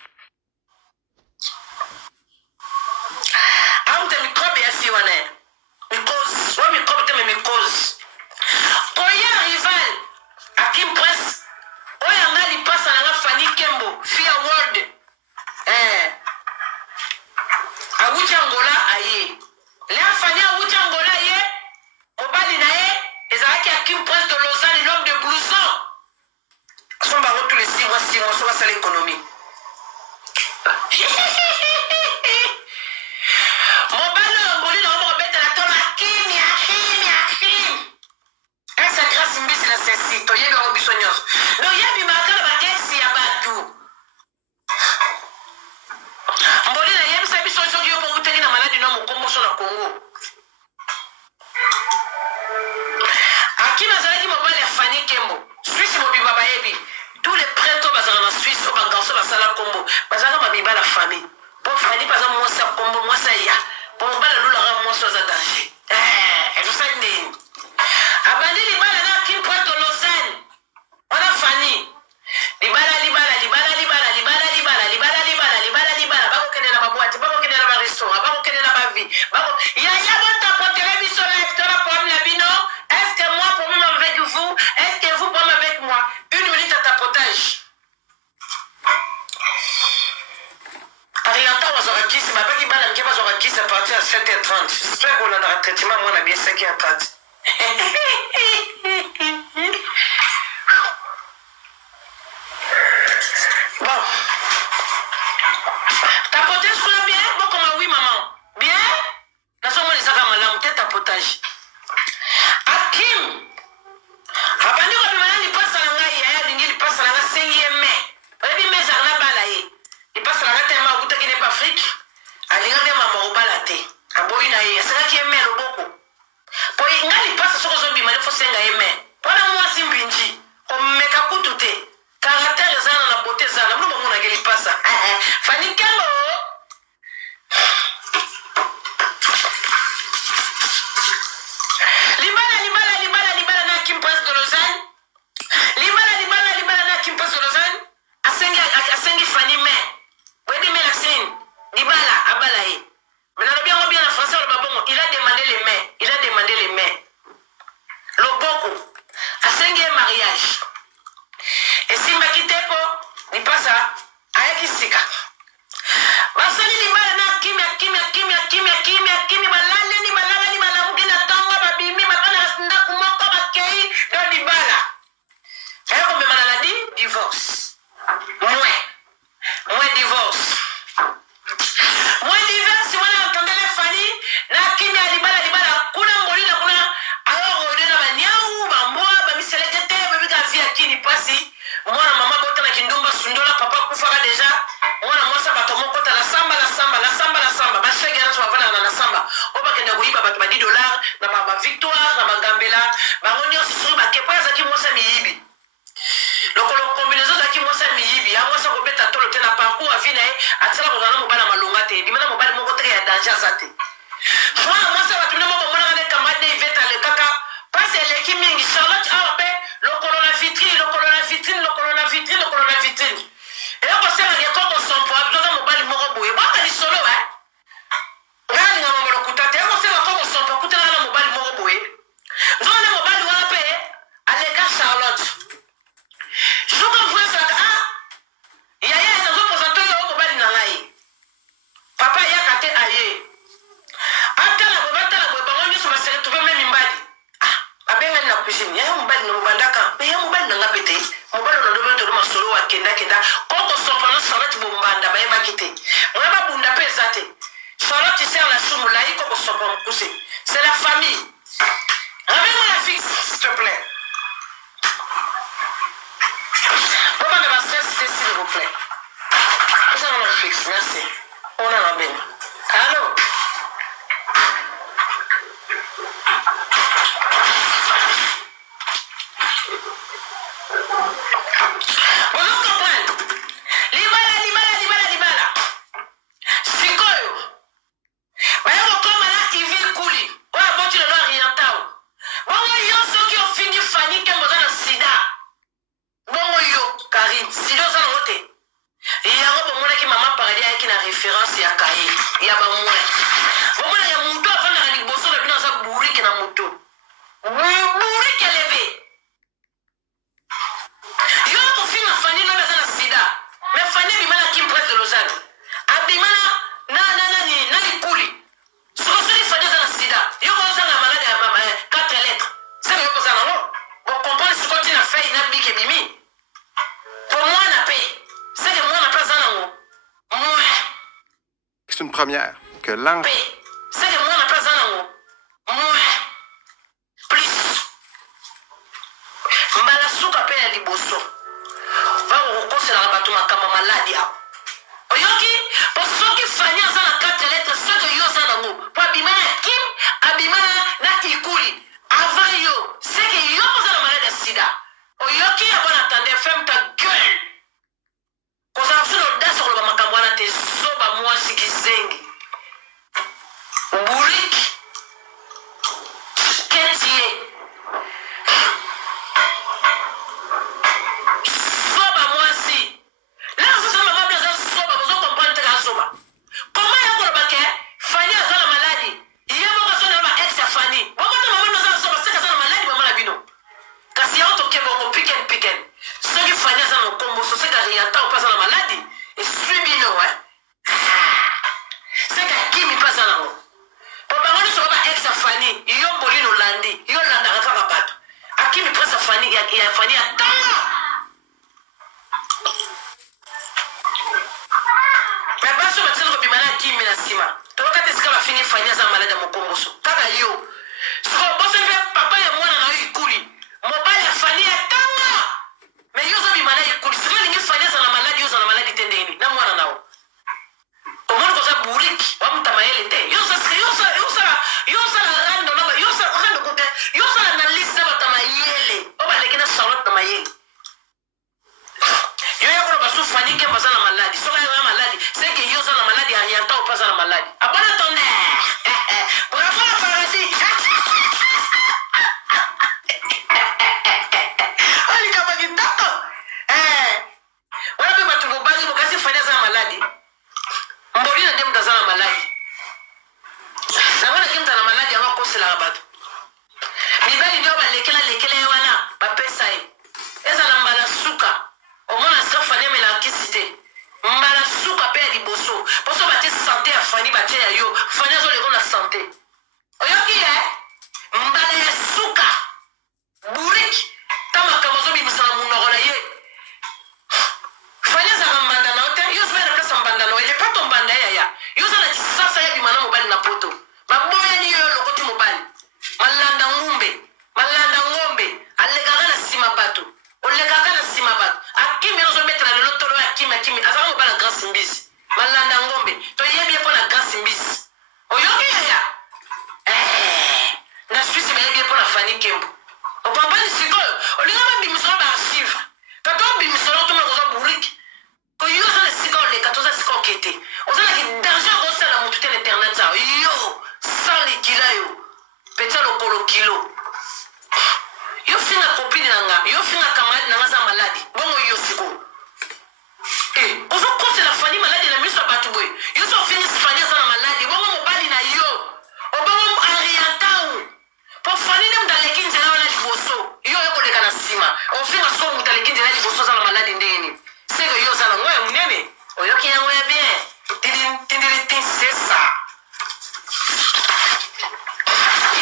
Le coronavitrine. Et on va se tu sers la soupe, là, il faut qu'on soit poussé. C'est la famille. Ramène-moi la fixe, s'il te plaît. Pourquoi ne va se s'il vous plaît? Vous avez la fixe, merci. On a la même. Allô? Bonjour, comprendre. Libala. Sikoyo. Bayo koma la ivil kuli. Oya boti le doit rien tao. Bongo yo ceux qui ont fini Fanny qui ont besoin de sida. Bongo yo Karim, sida ça n'ote. Et y a un moment qui maman parlait avec une référence à Kaye. Il y a pas moins. Bongo il y a mon dos avant de aller bosser le dans sa bourri qui n'a moto. Bourri qui est levé. Yo ko fini Fanny no besoin de sida. Mais Fanny bimana qui me prête de Lausanne. Abimana na ikuli. Sokosoli Fanny za na sida. Yo ko za na malade ya mama 4 lettres. C'est yo ko za na no. Bon comprendre ce qu'on a fait ina bike bimi. Pour moi na paye. C'est que moi na pas za na ngo. Moi. C'est une première que l'an. C'est que moi na pas za na ngo. Moi. Plus. Mbala suka pe ya liboso. Va ko se la batuma kama maladi hapo. Oyoki, pour ceux qui Fanny à la 4 lettres, ceux que yo ça dans nous. Pour abimana Kim, abimana na ikuli. Avant yo, c'est que yo pour la maladie de sida. Oyoki, avant d'attendre, ferme ta gueule. Quand ça fait l'audace sur le makamwana te soba moi si qui zengi. Bourik. Ketier. Soba moi si. Là, ça c'est maman bien ça soba, vous comprenez que la soba. Comment il y a pour le baquet? Fanny a la maladie. Il y a mon garçon dans ma ex à Fanny. Pourquoi tu maman dans la soba, c'est que ça la maladie, maman la bino. Parce qu'il y a un toque bon piquen. Ceux qui Fanny a mon combo, c'est que rien tant pas dans la maladie. Et suis bino, hein. C'est que qui me passe dans la roue. Pour maman ne soit pas ex à Fanny, il y a un bolino landi, il y a un landa à Karabat. À qui me passe à Fanny, il y a Fanny à Tanga. Mais pas sur le tel que bimana qui me la sima. Tu vois quand est-ce qu'elle va finir Fanny à malade à mon comboso. Kaga yo. Ce qu'on pense que papa et moi on a eu couli. Mon père a Fanny à Tanga. Mais yo zo bimana y couli. C'est que les Fanny à la maladie, yo za la maladie tendeni. Na moi na o. Au moins que ça bourrique. Wa mutamayele te. Yo ça la rando na yo ça rando côté. Yo ça la analyse na mutamayele. O ba lekina salon na mayele. Yo ya kwa basu Fanny qui passe la maladie. So la maladie, c'est que yo ça la maladie a rien tant passe la maladie. Abona tonne. Bravo la pharmacie. Ali kama kitako. Wala beba tubobazi bokasi Fanny za maladie. Mbori na dem za maladie. Na wana kimta na maladie ama kosi la batu. Mibali ndio balekela wana ba pesa yi. Eza na mbala suka. Omona sa Fanny me la kisite. Mbala suka pe ya liboso. Poso bate santé ya Fanny bate ya yo. Fanny zo le na santé. Oyoki mbala ya suka. Burik. Tama kamazo bi misala munoko na ye. Fanny za mbanda na hotel. Yo zwe na place mbanda no. Ele pato mbanda ya. Yo za na sasa ya bimana mobali na poto. Baboya ni yo lokoti mobali. Malanda ngombe. Alegaka na sima bato. Olegaka na sima bato. Akimi ozo mettre le lotolo akimi. Azaka mobala grâce mbisi. Malanda ngombe. To yebi po na grâce mbisi. Oyoki ya. Na Suisse me yebi po na Fanny Kembo. O papa ni sikoyo. Olinga ba bimisolo ba archive. Tato bimisolo to ma koza buriki. Ko yo za le sikoyo le katoza sikoyo kete. Oza na ki danger ko sala mutu te internet za. Yo, sans les kila yo. Peta lo kolo kilo. Yo finga copine nanga, yo finga camarade nanga za maladi. Bongo yo siko. Ozo kose la Fanny maladi na miso batu boy. Yo so fini Fanny za maladi. Bongo mobali na yo. Obongo ariantau. Po Fanny nem daleki nzela wana liboso. Yo yo koleka na sima. O finga so mutaleki nzela liboso za maladi ndeni. Sego yo za ngoya munene. Oyo kiya ngoya bien. C'est ça.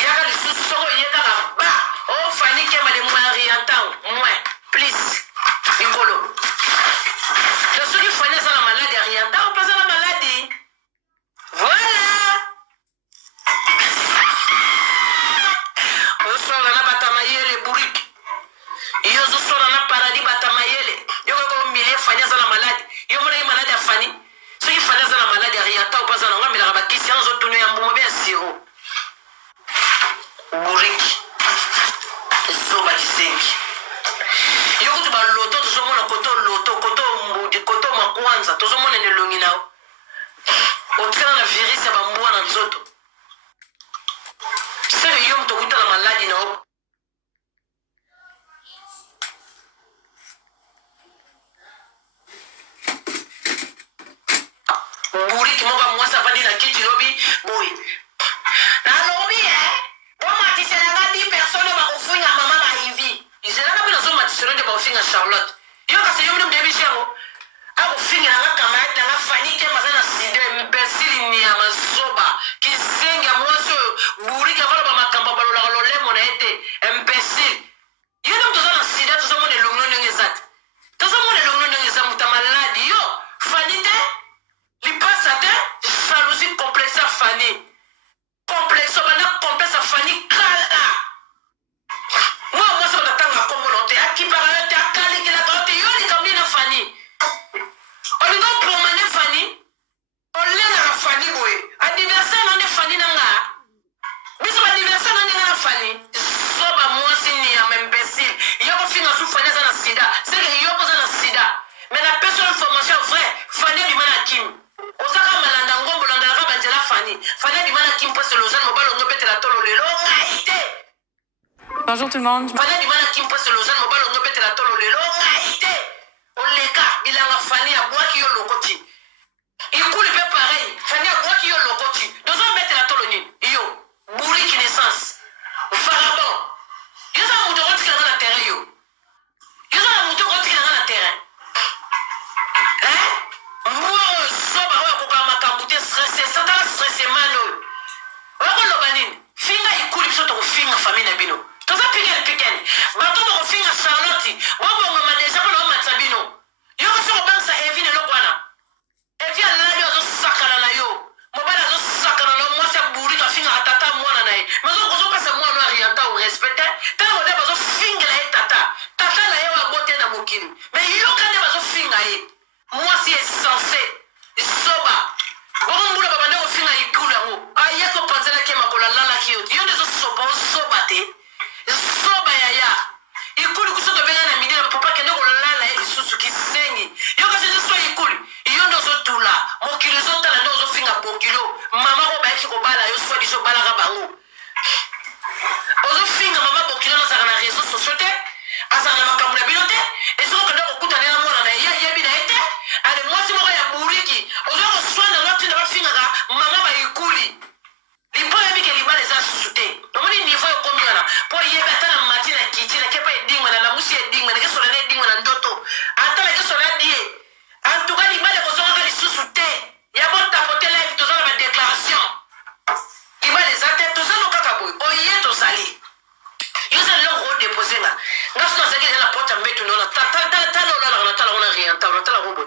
Yaka lisusu soko yeka ata opaza na ngamela ba kisi anzo tunu ya mbuma bien siro buriki soba kisengi yoko to ba loto to somona koto mbudi koto makwanza to somona ne longi nao otkana na virus ya bambwa na nzoto sere yom to uta na maladi nao buriki moka mwasa pandi na kiti lobi boy na lobi bon matisela nga 10 personnes ba kufunga mama ba hivi izela na bina zo matisela de ba kufunga Charlotte yo kasi yo mdem debi shango akufinga na kama hata na fanike mazana side imbecile ni ya mazoba kisenga mwaso buriki avalo ba makamba balola lolemo na ete imbecile yo ndo zona side to zo mone longno ngezat to zo mone longno ngezat mutamaladi yo fanite lipasate jalousie complexe à Fanny complexe bana complexe à Fanny kala moi ça va tanga comme l'autre à qui parle à kali qui la dote yo li comme na Fanny on lui donne promener Fanny on l'a la Fanny boy anniversaire on est Fanny nanga mais son anniversaire on est na Fanny so ba moi c'est ni am imbécile yo ko finga sous Fanny za na sida c'est que yo ko za na sida mais la personne information vrai Fanny bi mana kim osaka malanda ngombo landa ka banjela Fanny bi mana kim poste lozane mobile ngo betela tolo lelo ngaite. Bonjour tout le monde. Fanny bi mana kim poste lozane mobile ngo betela tolo lelo ngaite. Oleka bilanga Fanny abwaki yo lokoti. Ikuli pe pareil Fanny abwaki yo lokoti. Dozo betela tolo ni yo buriki naissance. Vagabond. Yo za muto roti kana na terrain yo. Yo za muto roti kana na terrain. Moi soba wa ko kama kambute stressé satala stressé mano wako lobanini finga ikuli biso to finga famille na bino to za piken bato to finga Charlotte bobo mama deja ko no matsabino yo ko so bansa evine lokwana evi ala yo zo sakala na yo mobala zo sakala no mo sa buri ka finga tata mwana nae mazo ko so pasa mwana arianta o respecte ta o de bazo finga la tata na yo abote na mokini mais yo kane bazo finga ye moi si est censé soba bombula babanda ko finga ikula ngo ayako panzela ke makola lala kiyo yo ndezo soba te soba ya ikuli kusoto benga na midela papa ke ndoko lala e susu kisengi yo kasi so ikuli yo ndozo tula mokilo zo tala ndozo finga bokilo mama ko ba ki ko bala yo so diso bala ka bango ozo finga mama bokilo na sakana réseaux sociaux te asana makamuna bilote ezo ko ndoko kutana na mwana na ya bina ete ale mwasi moko ya buriki ozoko swana ngati na bafinga ka mama ba ikuli lipo ya bike libale za susute omoni niveau yo komiana po yebe atana matina kitina kepa edingwa na musi edingwa na keso na edingwa na ndoto atala keso na die antuka libale ko zonga li susute ya bota pote live to zona ba déclaration libale za te to zona kaka boy oye to sali yo za lo ro déposer nga ngaso na zaki na porte mbetu nona ta lo la na tala ona rien ta tala rombo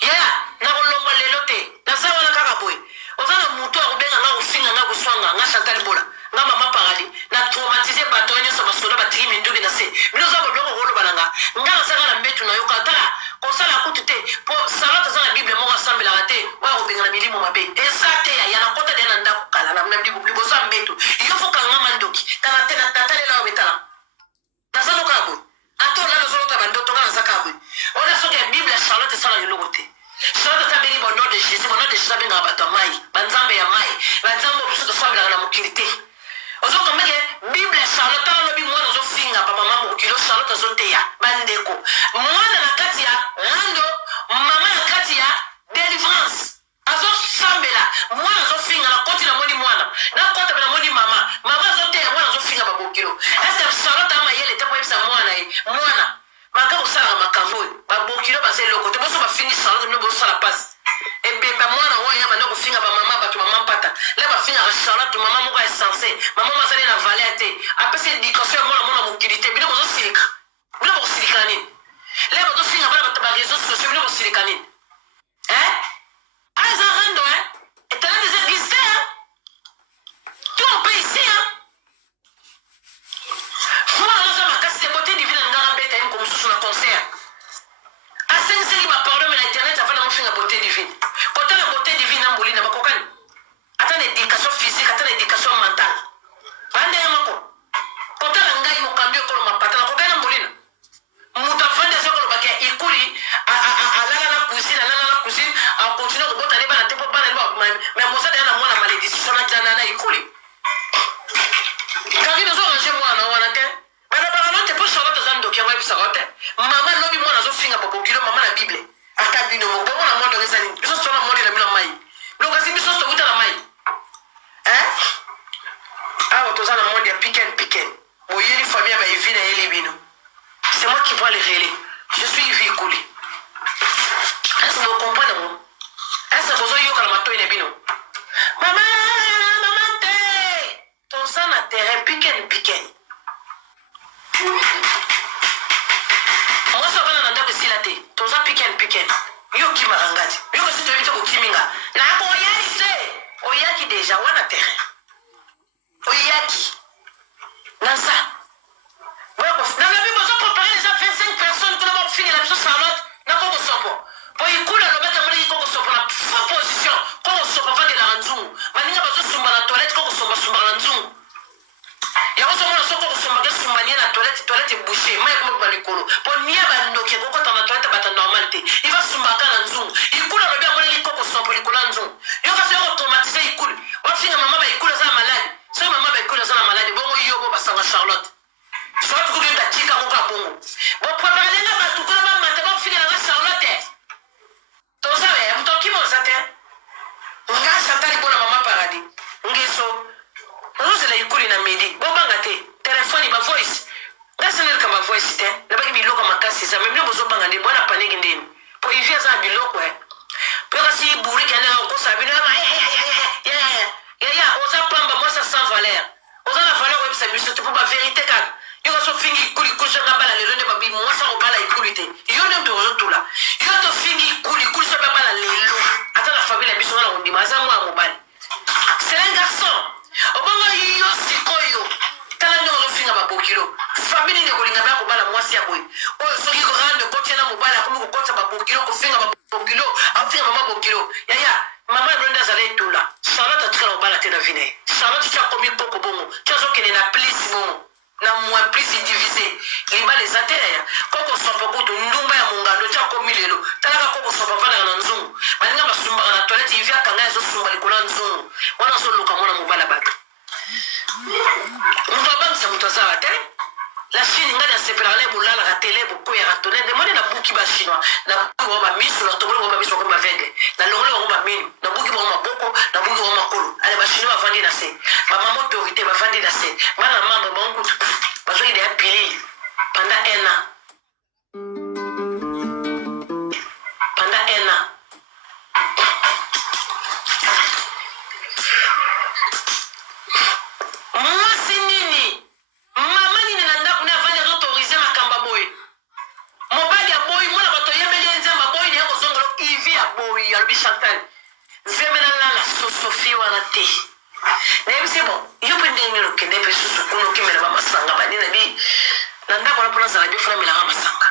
ya na kolomba lelo te na sawa na kaka boy ozana mutu akubenga nga kufinga nga kuswanga nga Chantal Bola nga mama paradi na traumatiser bato nyonso basoda batiki minduki na se bino za boloko koloba nanga nga nasaka na mbetu na yo katala kosala kutu te po Charlotte aza na bible moko asambelaka te oya kobenga na milimo mabe eza te ya na kota de na ndako kala na liboso ya mbetu yo fo kanga mandoki tala te na tata lela obetala nasalo kabo atola nazolota bandoto nga nazaka boy ona soki ya bible ya Charlotte esala leloko te Charlotte tabeli bon nom de Jésus abenga bato mai banzambe ya mai banzambe biso tosambelaka na mokili te ozokomeke bible ya Charlotte alobi mwana ozofinga bamama mokili Charlotte azoteya bandeko mwana na kati ya rando mama na kati ya délivrance azosambela mwana azofinga na koti na moni mwana na kota na moni mama azoteya mwana azofinga babokilo ese Charlotte amayele te po yebisa mwana ye mwana maka kosalaka makambo oyo babokilo baza eloko te boso bafingi Charlotte bino bosala pasi ebemba mwana oyo ya banda kofinga bamama bato mama mpata le bafingaka Charlotte mama moko ya essence mama mazali na valeur te apesi éducation ya mwana mokili te bino bozosilika bino bokosilika nini le bozofinga bana bato baréseaux sociaux bino bokosilika nini eza rando etala des églises te tout on peut ici mwana oza makasi te bote divine nganga mbeta yeni komosusu na concert asengiseli bapardon me na internet afana mofinga bote divine kotala bote divine boucher mai comme balikolo pour nia bandoke ko kota matwata bata normalité il va sumbaka na nzungu ikula robia mona ikoko son polikolo nzungu yo ka se automatiser ikulu wa finga mama ba ikula za malade so mama ba ikula za malade bongo yo bo basanga Charlotte so tu ko da tika ko ka bongo bo préparer na ba tukula ba mata ba finga na Charlotte to sabe mtoki mo zate nga satali bona mama paradis ngeso Rose la ikuli na midi bobanga te téléphone ba voice ngasenel kama voice te na baki biloko makasi za même bozo banga ndi bwana paniki ndini po ivia za biloko pela si buri kana ko sabi na ya oza pamba moi ça sans valeur oza la valeur web ça biso pour ba vérité ka yo so fingi ikuli kusha na bala lelo ne babi moi ça obala ikuli te yo ne ndo to la yo to fingi ikuli kusha ba bala lelo ata la famille biso na ndima za moi mobali c'est un garçon obongo yo sikoyo tala nyo finga babokilo famille ne kolinga ba ko bala mwasi ya boy o soki ko rande ko tena mobala ko ko kota babokilo ko finga babokilo afinga mama bokilo ya mama Brenda zale tula Charlotte atkala obala tena vine Charlotte tya komi poko bongo tyazo kene na plus bongo na moins plus divisé liba les ataya koko sopa ko ndumba ya mungando tya komi lelo tala koko sopa pana na nzungu balinga basumba na toilette ivya kanga zo sumba likola nzungu wana so luka mona mobala bato on va banza mutazawa te la Chine ngana separale bulala la télé beaucoup ya ratone demande na buki ba chinois na buki ba miso na tobolo ba miso ko ba vende na longolo ko ba minu na buki ba maboko na buki ba makolo ale ba chinois vandi na se ba mama autorité ba vandi na se bana mama ba nkutu ba zo ide apili pendant un an Chantal, zemena la Sophie wana te. Na c'est bon, yo pe ndenge lo kende pe susu kuno kimela ba masanga ba nina bi. Na ndako na pona za funa mila ba masanga.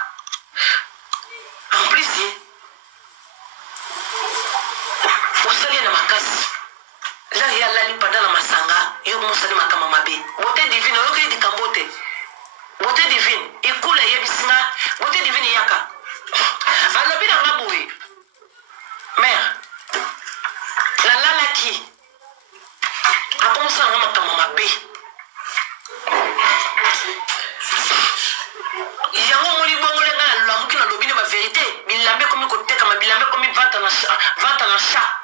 En plus, osali na makasi. La ya la li pada na masanga, yo mosali makama mabe. Beauté divine, yo ke di kambote. Beauté divine, ikula yebisina, beauté divine yaka. Alobi na maboui. Mère, la lala qui a commencé à remettre ma bé. Il y a un moment où il y a l'objet de ma vérité. Il l'a mis comme côté, comme il l'a mis comme 20 ans en chat.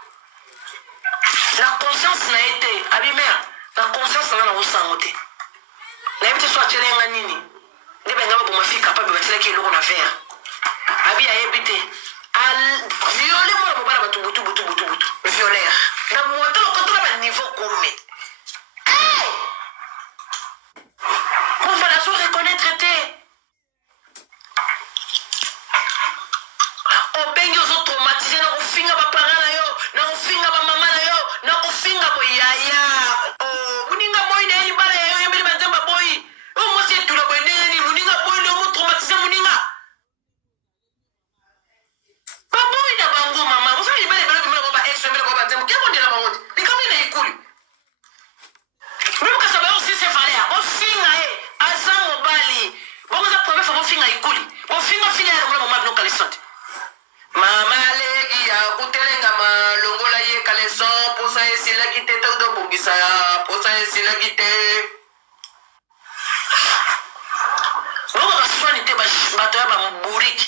La conscience n'a été, abi mère, la conscience n'a pas été. La vie soit tirée en nini. Les bénévoles pour ma fille capable de mettre qui est l'eau na verre. Abi a évité. Violer moi mon bala butu violer na moto ko to ba niveau comme on va la so reconnaître te o bengi zo traumatiser na ofinga ba parents na yo na ofinga ba mama na yo na ofinga bo yaya o muninga moyi na eli bala yo yemeli banzamba boyi o mo se tula bo neni muninga boyi no mo traumatiser muninga. Mama legi ya kutelenga malongola ye kaleso posa esila kite todo bongisa posa esila kite Bogo baswani te bato ya bamburiki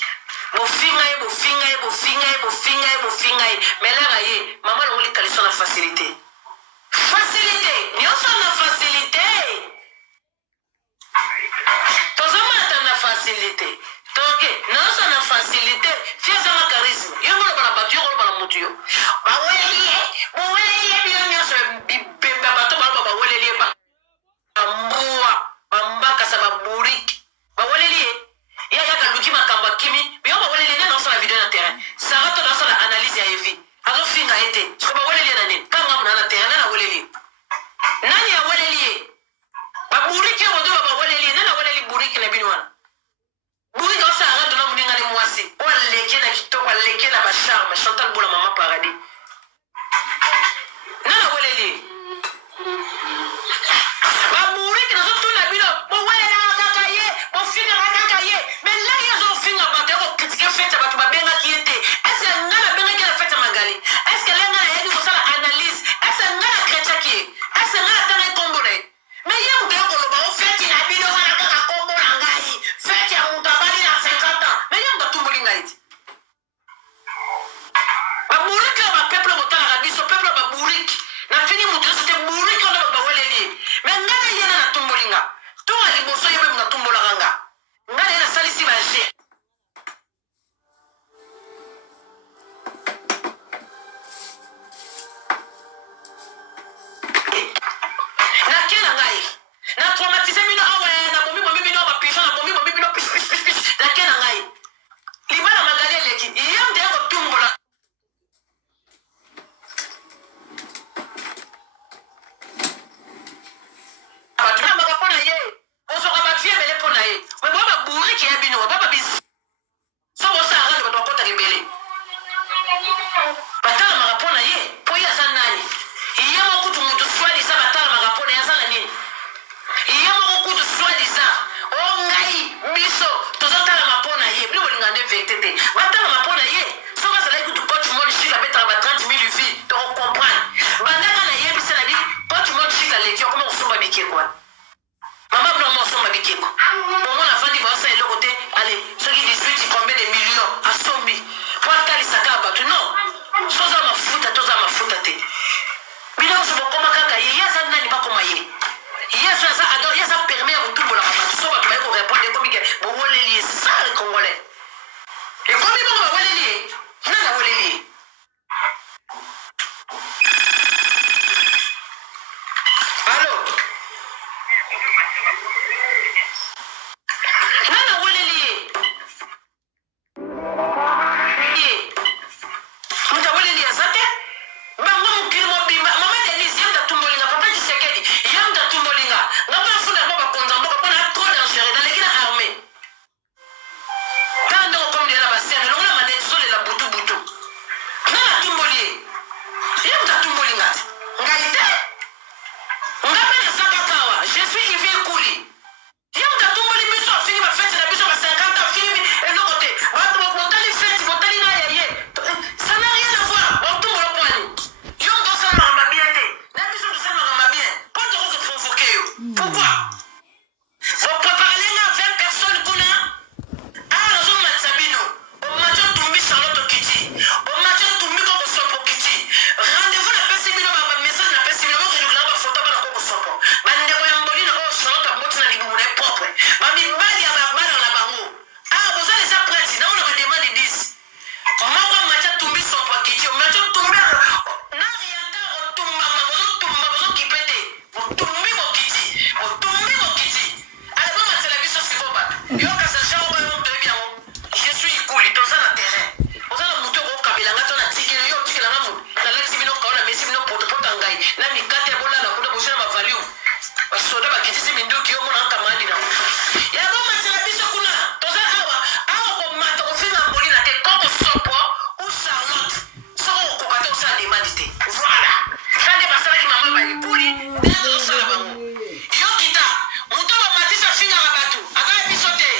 bofinga ye melara ye mama longoli kaleso na facilité nyonso na facilité tozomata na facilité donc nyonso na facilité fieza ma charisme yongolo bana bato yongolo bana mutu yo baweleli biyo nyonso bibembe bato baloba baweleli bambuwa bambakasa baburiki baweleli yaka luki makambo akimi biyo baweleli nde naosala video na terrain sarato naosala analyse ya evi azofinga ete soko baweleli na nini kanga muna na terrain nana weleli nani aweleli ye baburiki yo bodo baweleli ye nana weleli buriki na bino wana buriki osala dona muninga ni mwasi oleke na kitoko aleke na bacharme Chantal Bola mama paradis nana weleli baburiki nazotuna bino bowelela kaka ye bofinga ye mutatumboli ngati ngai te ngabe na saka kawa je suis Yves Kuli ye mutatumboli biso afini bafete na biso ba 50 afini eloko te bato botali fete botali na yeye ça n'a rien à voir otumbola pwani yo ndosala na bien te na biso ndosala na bien pas de vous provoquer yo pourquoi vous préparez là 20 personnes kuna zo matsabino o macho tumbi Charlotte Kiti o macho tumbi ko sopo Kiti rendez-vous na pesi bino ba message na pesi bino ko na ba photo ba ko sopo bande ko yamboli na ko Charlotte aboti na libu na propre ba mi bali ya ba bana na bango vous allez ça prête na on va demander 10 mama macho tumbi sopo Kiti o macho tumbi na riata o tumba mabozo kipete o tumbi ko Kiti o tumbi ko Kiti ale ba matsela biso siboba yo ka sa shawo ba yo te bien je suis cool to ça na terrain ozala muto ko kabila ngato na tikile yo tikila ngamu na lexi bino ko na mesi bino poto ngai na mikate bola na kuna bosana ma value basoda bakitisi minduki yo mona kamali na ya ba matsela biso kuna to za awa ko mata ko fina mboli na te ko sopo ou Charlotte so ko bata o sa demandite voilà kande basala ki mama ba ipuli ndio sala bango yo kita muto ba matisa finga ba batu aka episode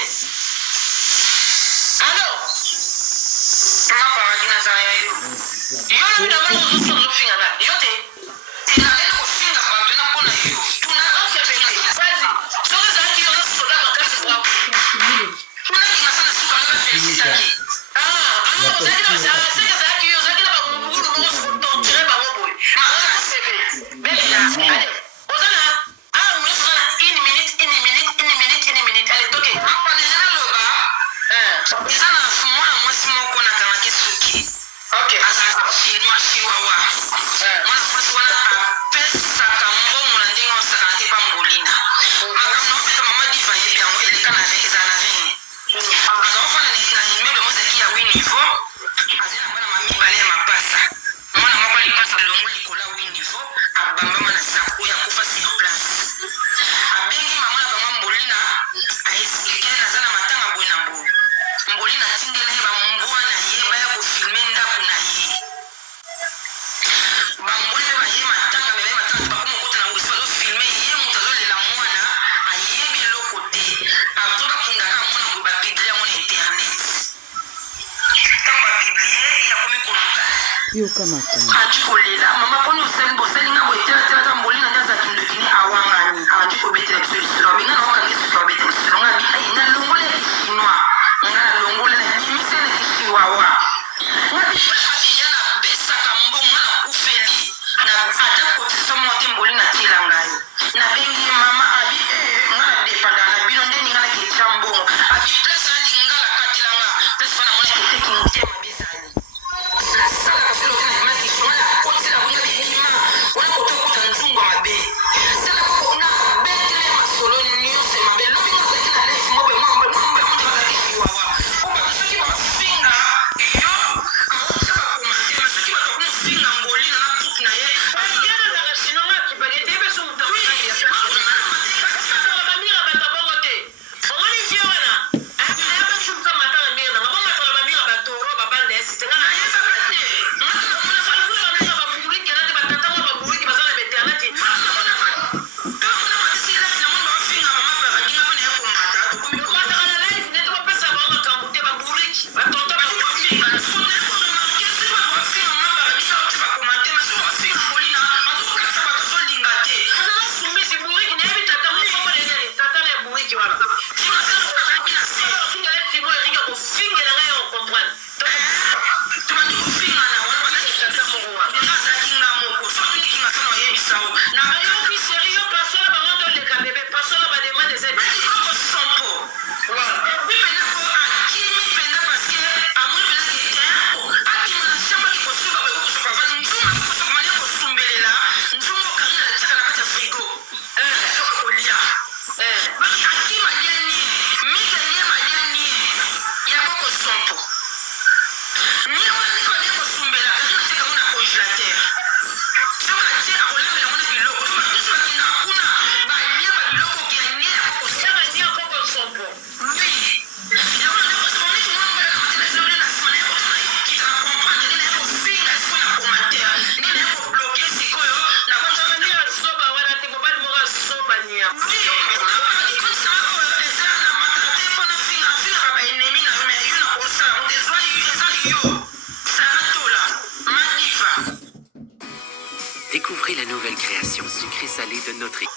allo papa magina za ya yo yo na mwana uzo finga na yo te ina ele ko finga ba tuna kona yo tuna afya bele fazi so za ki yo soda makasi kwa tuna kinasana suka na felicitaki zaki za ki yo zaki na ba muguru mo so to tere ba mobo mara sebe bele ya ale ozana mwana une minute ale toke apa ni na loba sana mwana mwasi moko na kama kisuki okay asa filma shiwawa mwana mwasi wana pesa kambo mwana ndingo saka te pambolina aka no mama diva yebi yango elekana avec za na ring aka ofana ni na nimebe mozaki ya win niveau azina bana mami bale mapasa mwana moko alipasa longo likola win niveau abamba na saku ya kufa sur place abengi mama na bama mbolina aexplique na zana matanga bwena mbo mbolina tindele ba mbwa na ye ba ya ko filmer ndaku na ye ba mbolina ba ye matanga mele matanga ba ko kota na ngosfa zo filmer ye mutazo lela mwana ayebi loko te atoka kundaka mwana ngo ba biblia mona internet tamba biblia ya komi kuluka yo kama kama ajikolela mama poni oseli boseli nga boyetela tela ta mbolina ndaza kindokini awangani ajikobetela biso lisilo abinga na okangi suki babetela lisilo nga bi na longola ya chinois nga longola na bimise na chihuahua nga biya na besaka mbongo na kufeli na ata kotisa mwa te mbolina tela ngai na bengi mama abi nga na depanda na bino ndeni nga na ketila mbongo abi place alinga la katila nga place fana mwana keteki mutema besani sala kaselo kena imasi shona kotila kunya bihima wana kotokota nzungu mabe sala kuna betele masolo nyose mabe lobi nga kina life mobe mwambe mtu bazaki shiwawa oba bisoki ba finga yo awotsa ba komasi bisoki ba kuna finga mbolina na tutu na ye ayana na sinonga kibagete beso mutakuya ya Découvrez la nouvelle création sucrée-salée de notre équipe.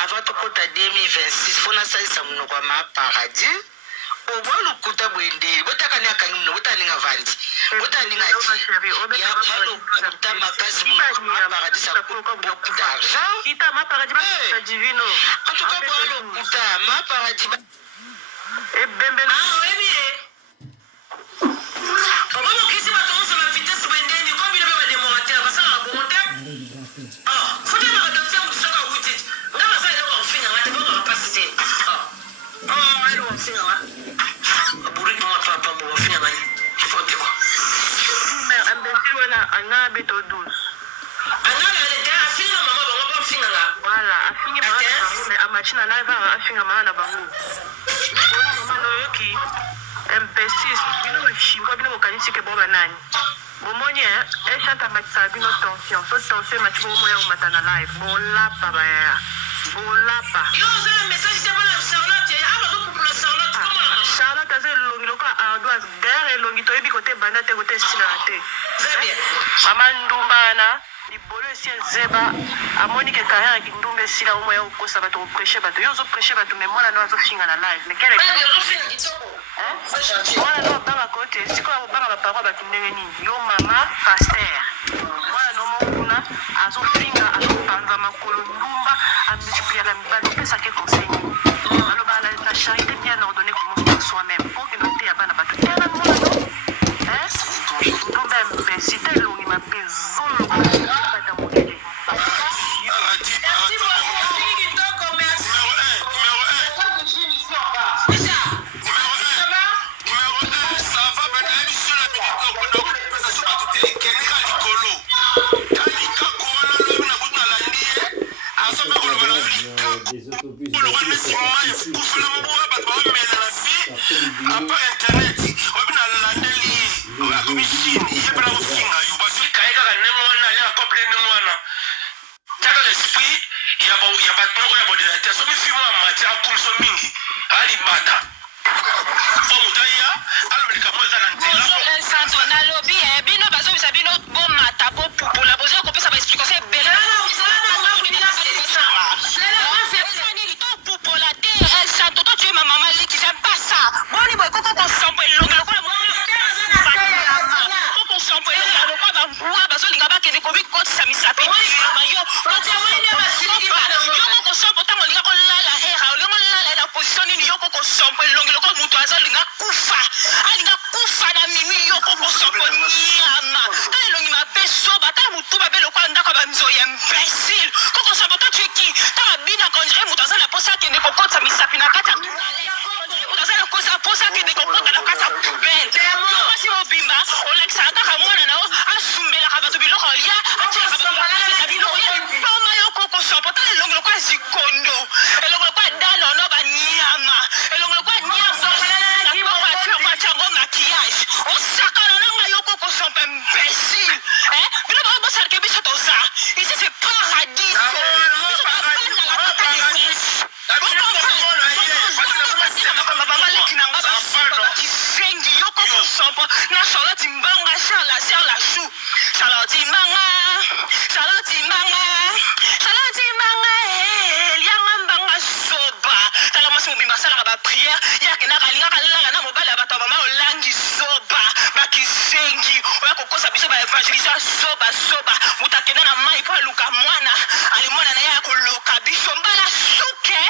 Avant de 2026, il faut que paradis. Posa que beko kota na kasa poubelle yo basi obimba olakisaka kaka mwana nao asumbelaka bato biloko ya atyelaka biloko ya poma yo kokosopo tala elongo lokwa zikondo elongo lokwa danono banyama elongo lokwa nyama yango maquillage osakana nanga yo kokosopo imbécile bino babosalaka biso toza ici c'est paradis kisengi yo kokosopo na Charlotte Mbanga Charla chou Charlotte Mbanga lianga mbanga soba tala mwasi mobimba asalaka bapriere yake nakalingaka lelanga na mobali ya bato ya mama olangi soba bakisengi oya kokosa biso baevangelise ya soba moto akenda na mai mpo aluka mwana ali mwana na ye ya koloka biso mbala suke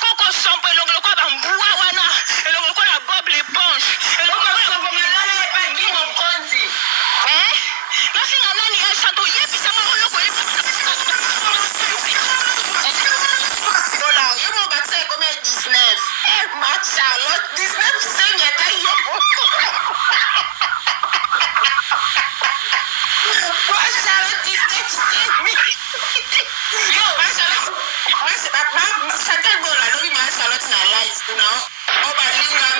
koko sompo elongo lokwa bambua wana elongo lokwa na Bob l'éponge elongo lokwa malala epangi mokonzi nasinga nani esanto yebisanga oloko dola yo mo bakisa ekome 19 Charlotte 19 senyata yo Charlotte 19 yo Charlotte c'est pas chacun bon la lobby ma Charlotte na live you know o ba linga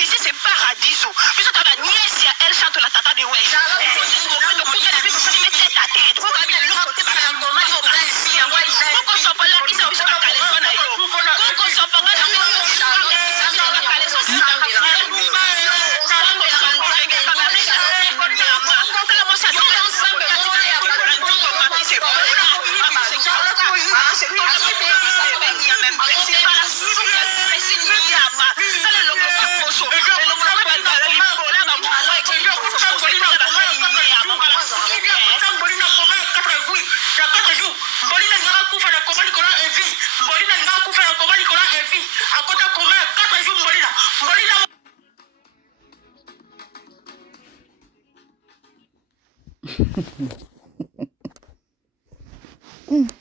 ici c'est paradiso biso taba niesi ya elle chante la tata de wesh Mm.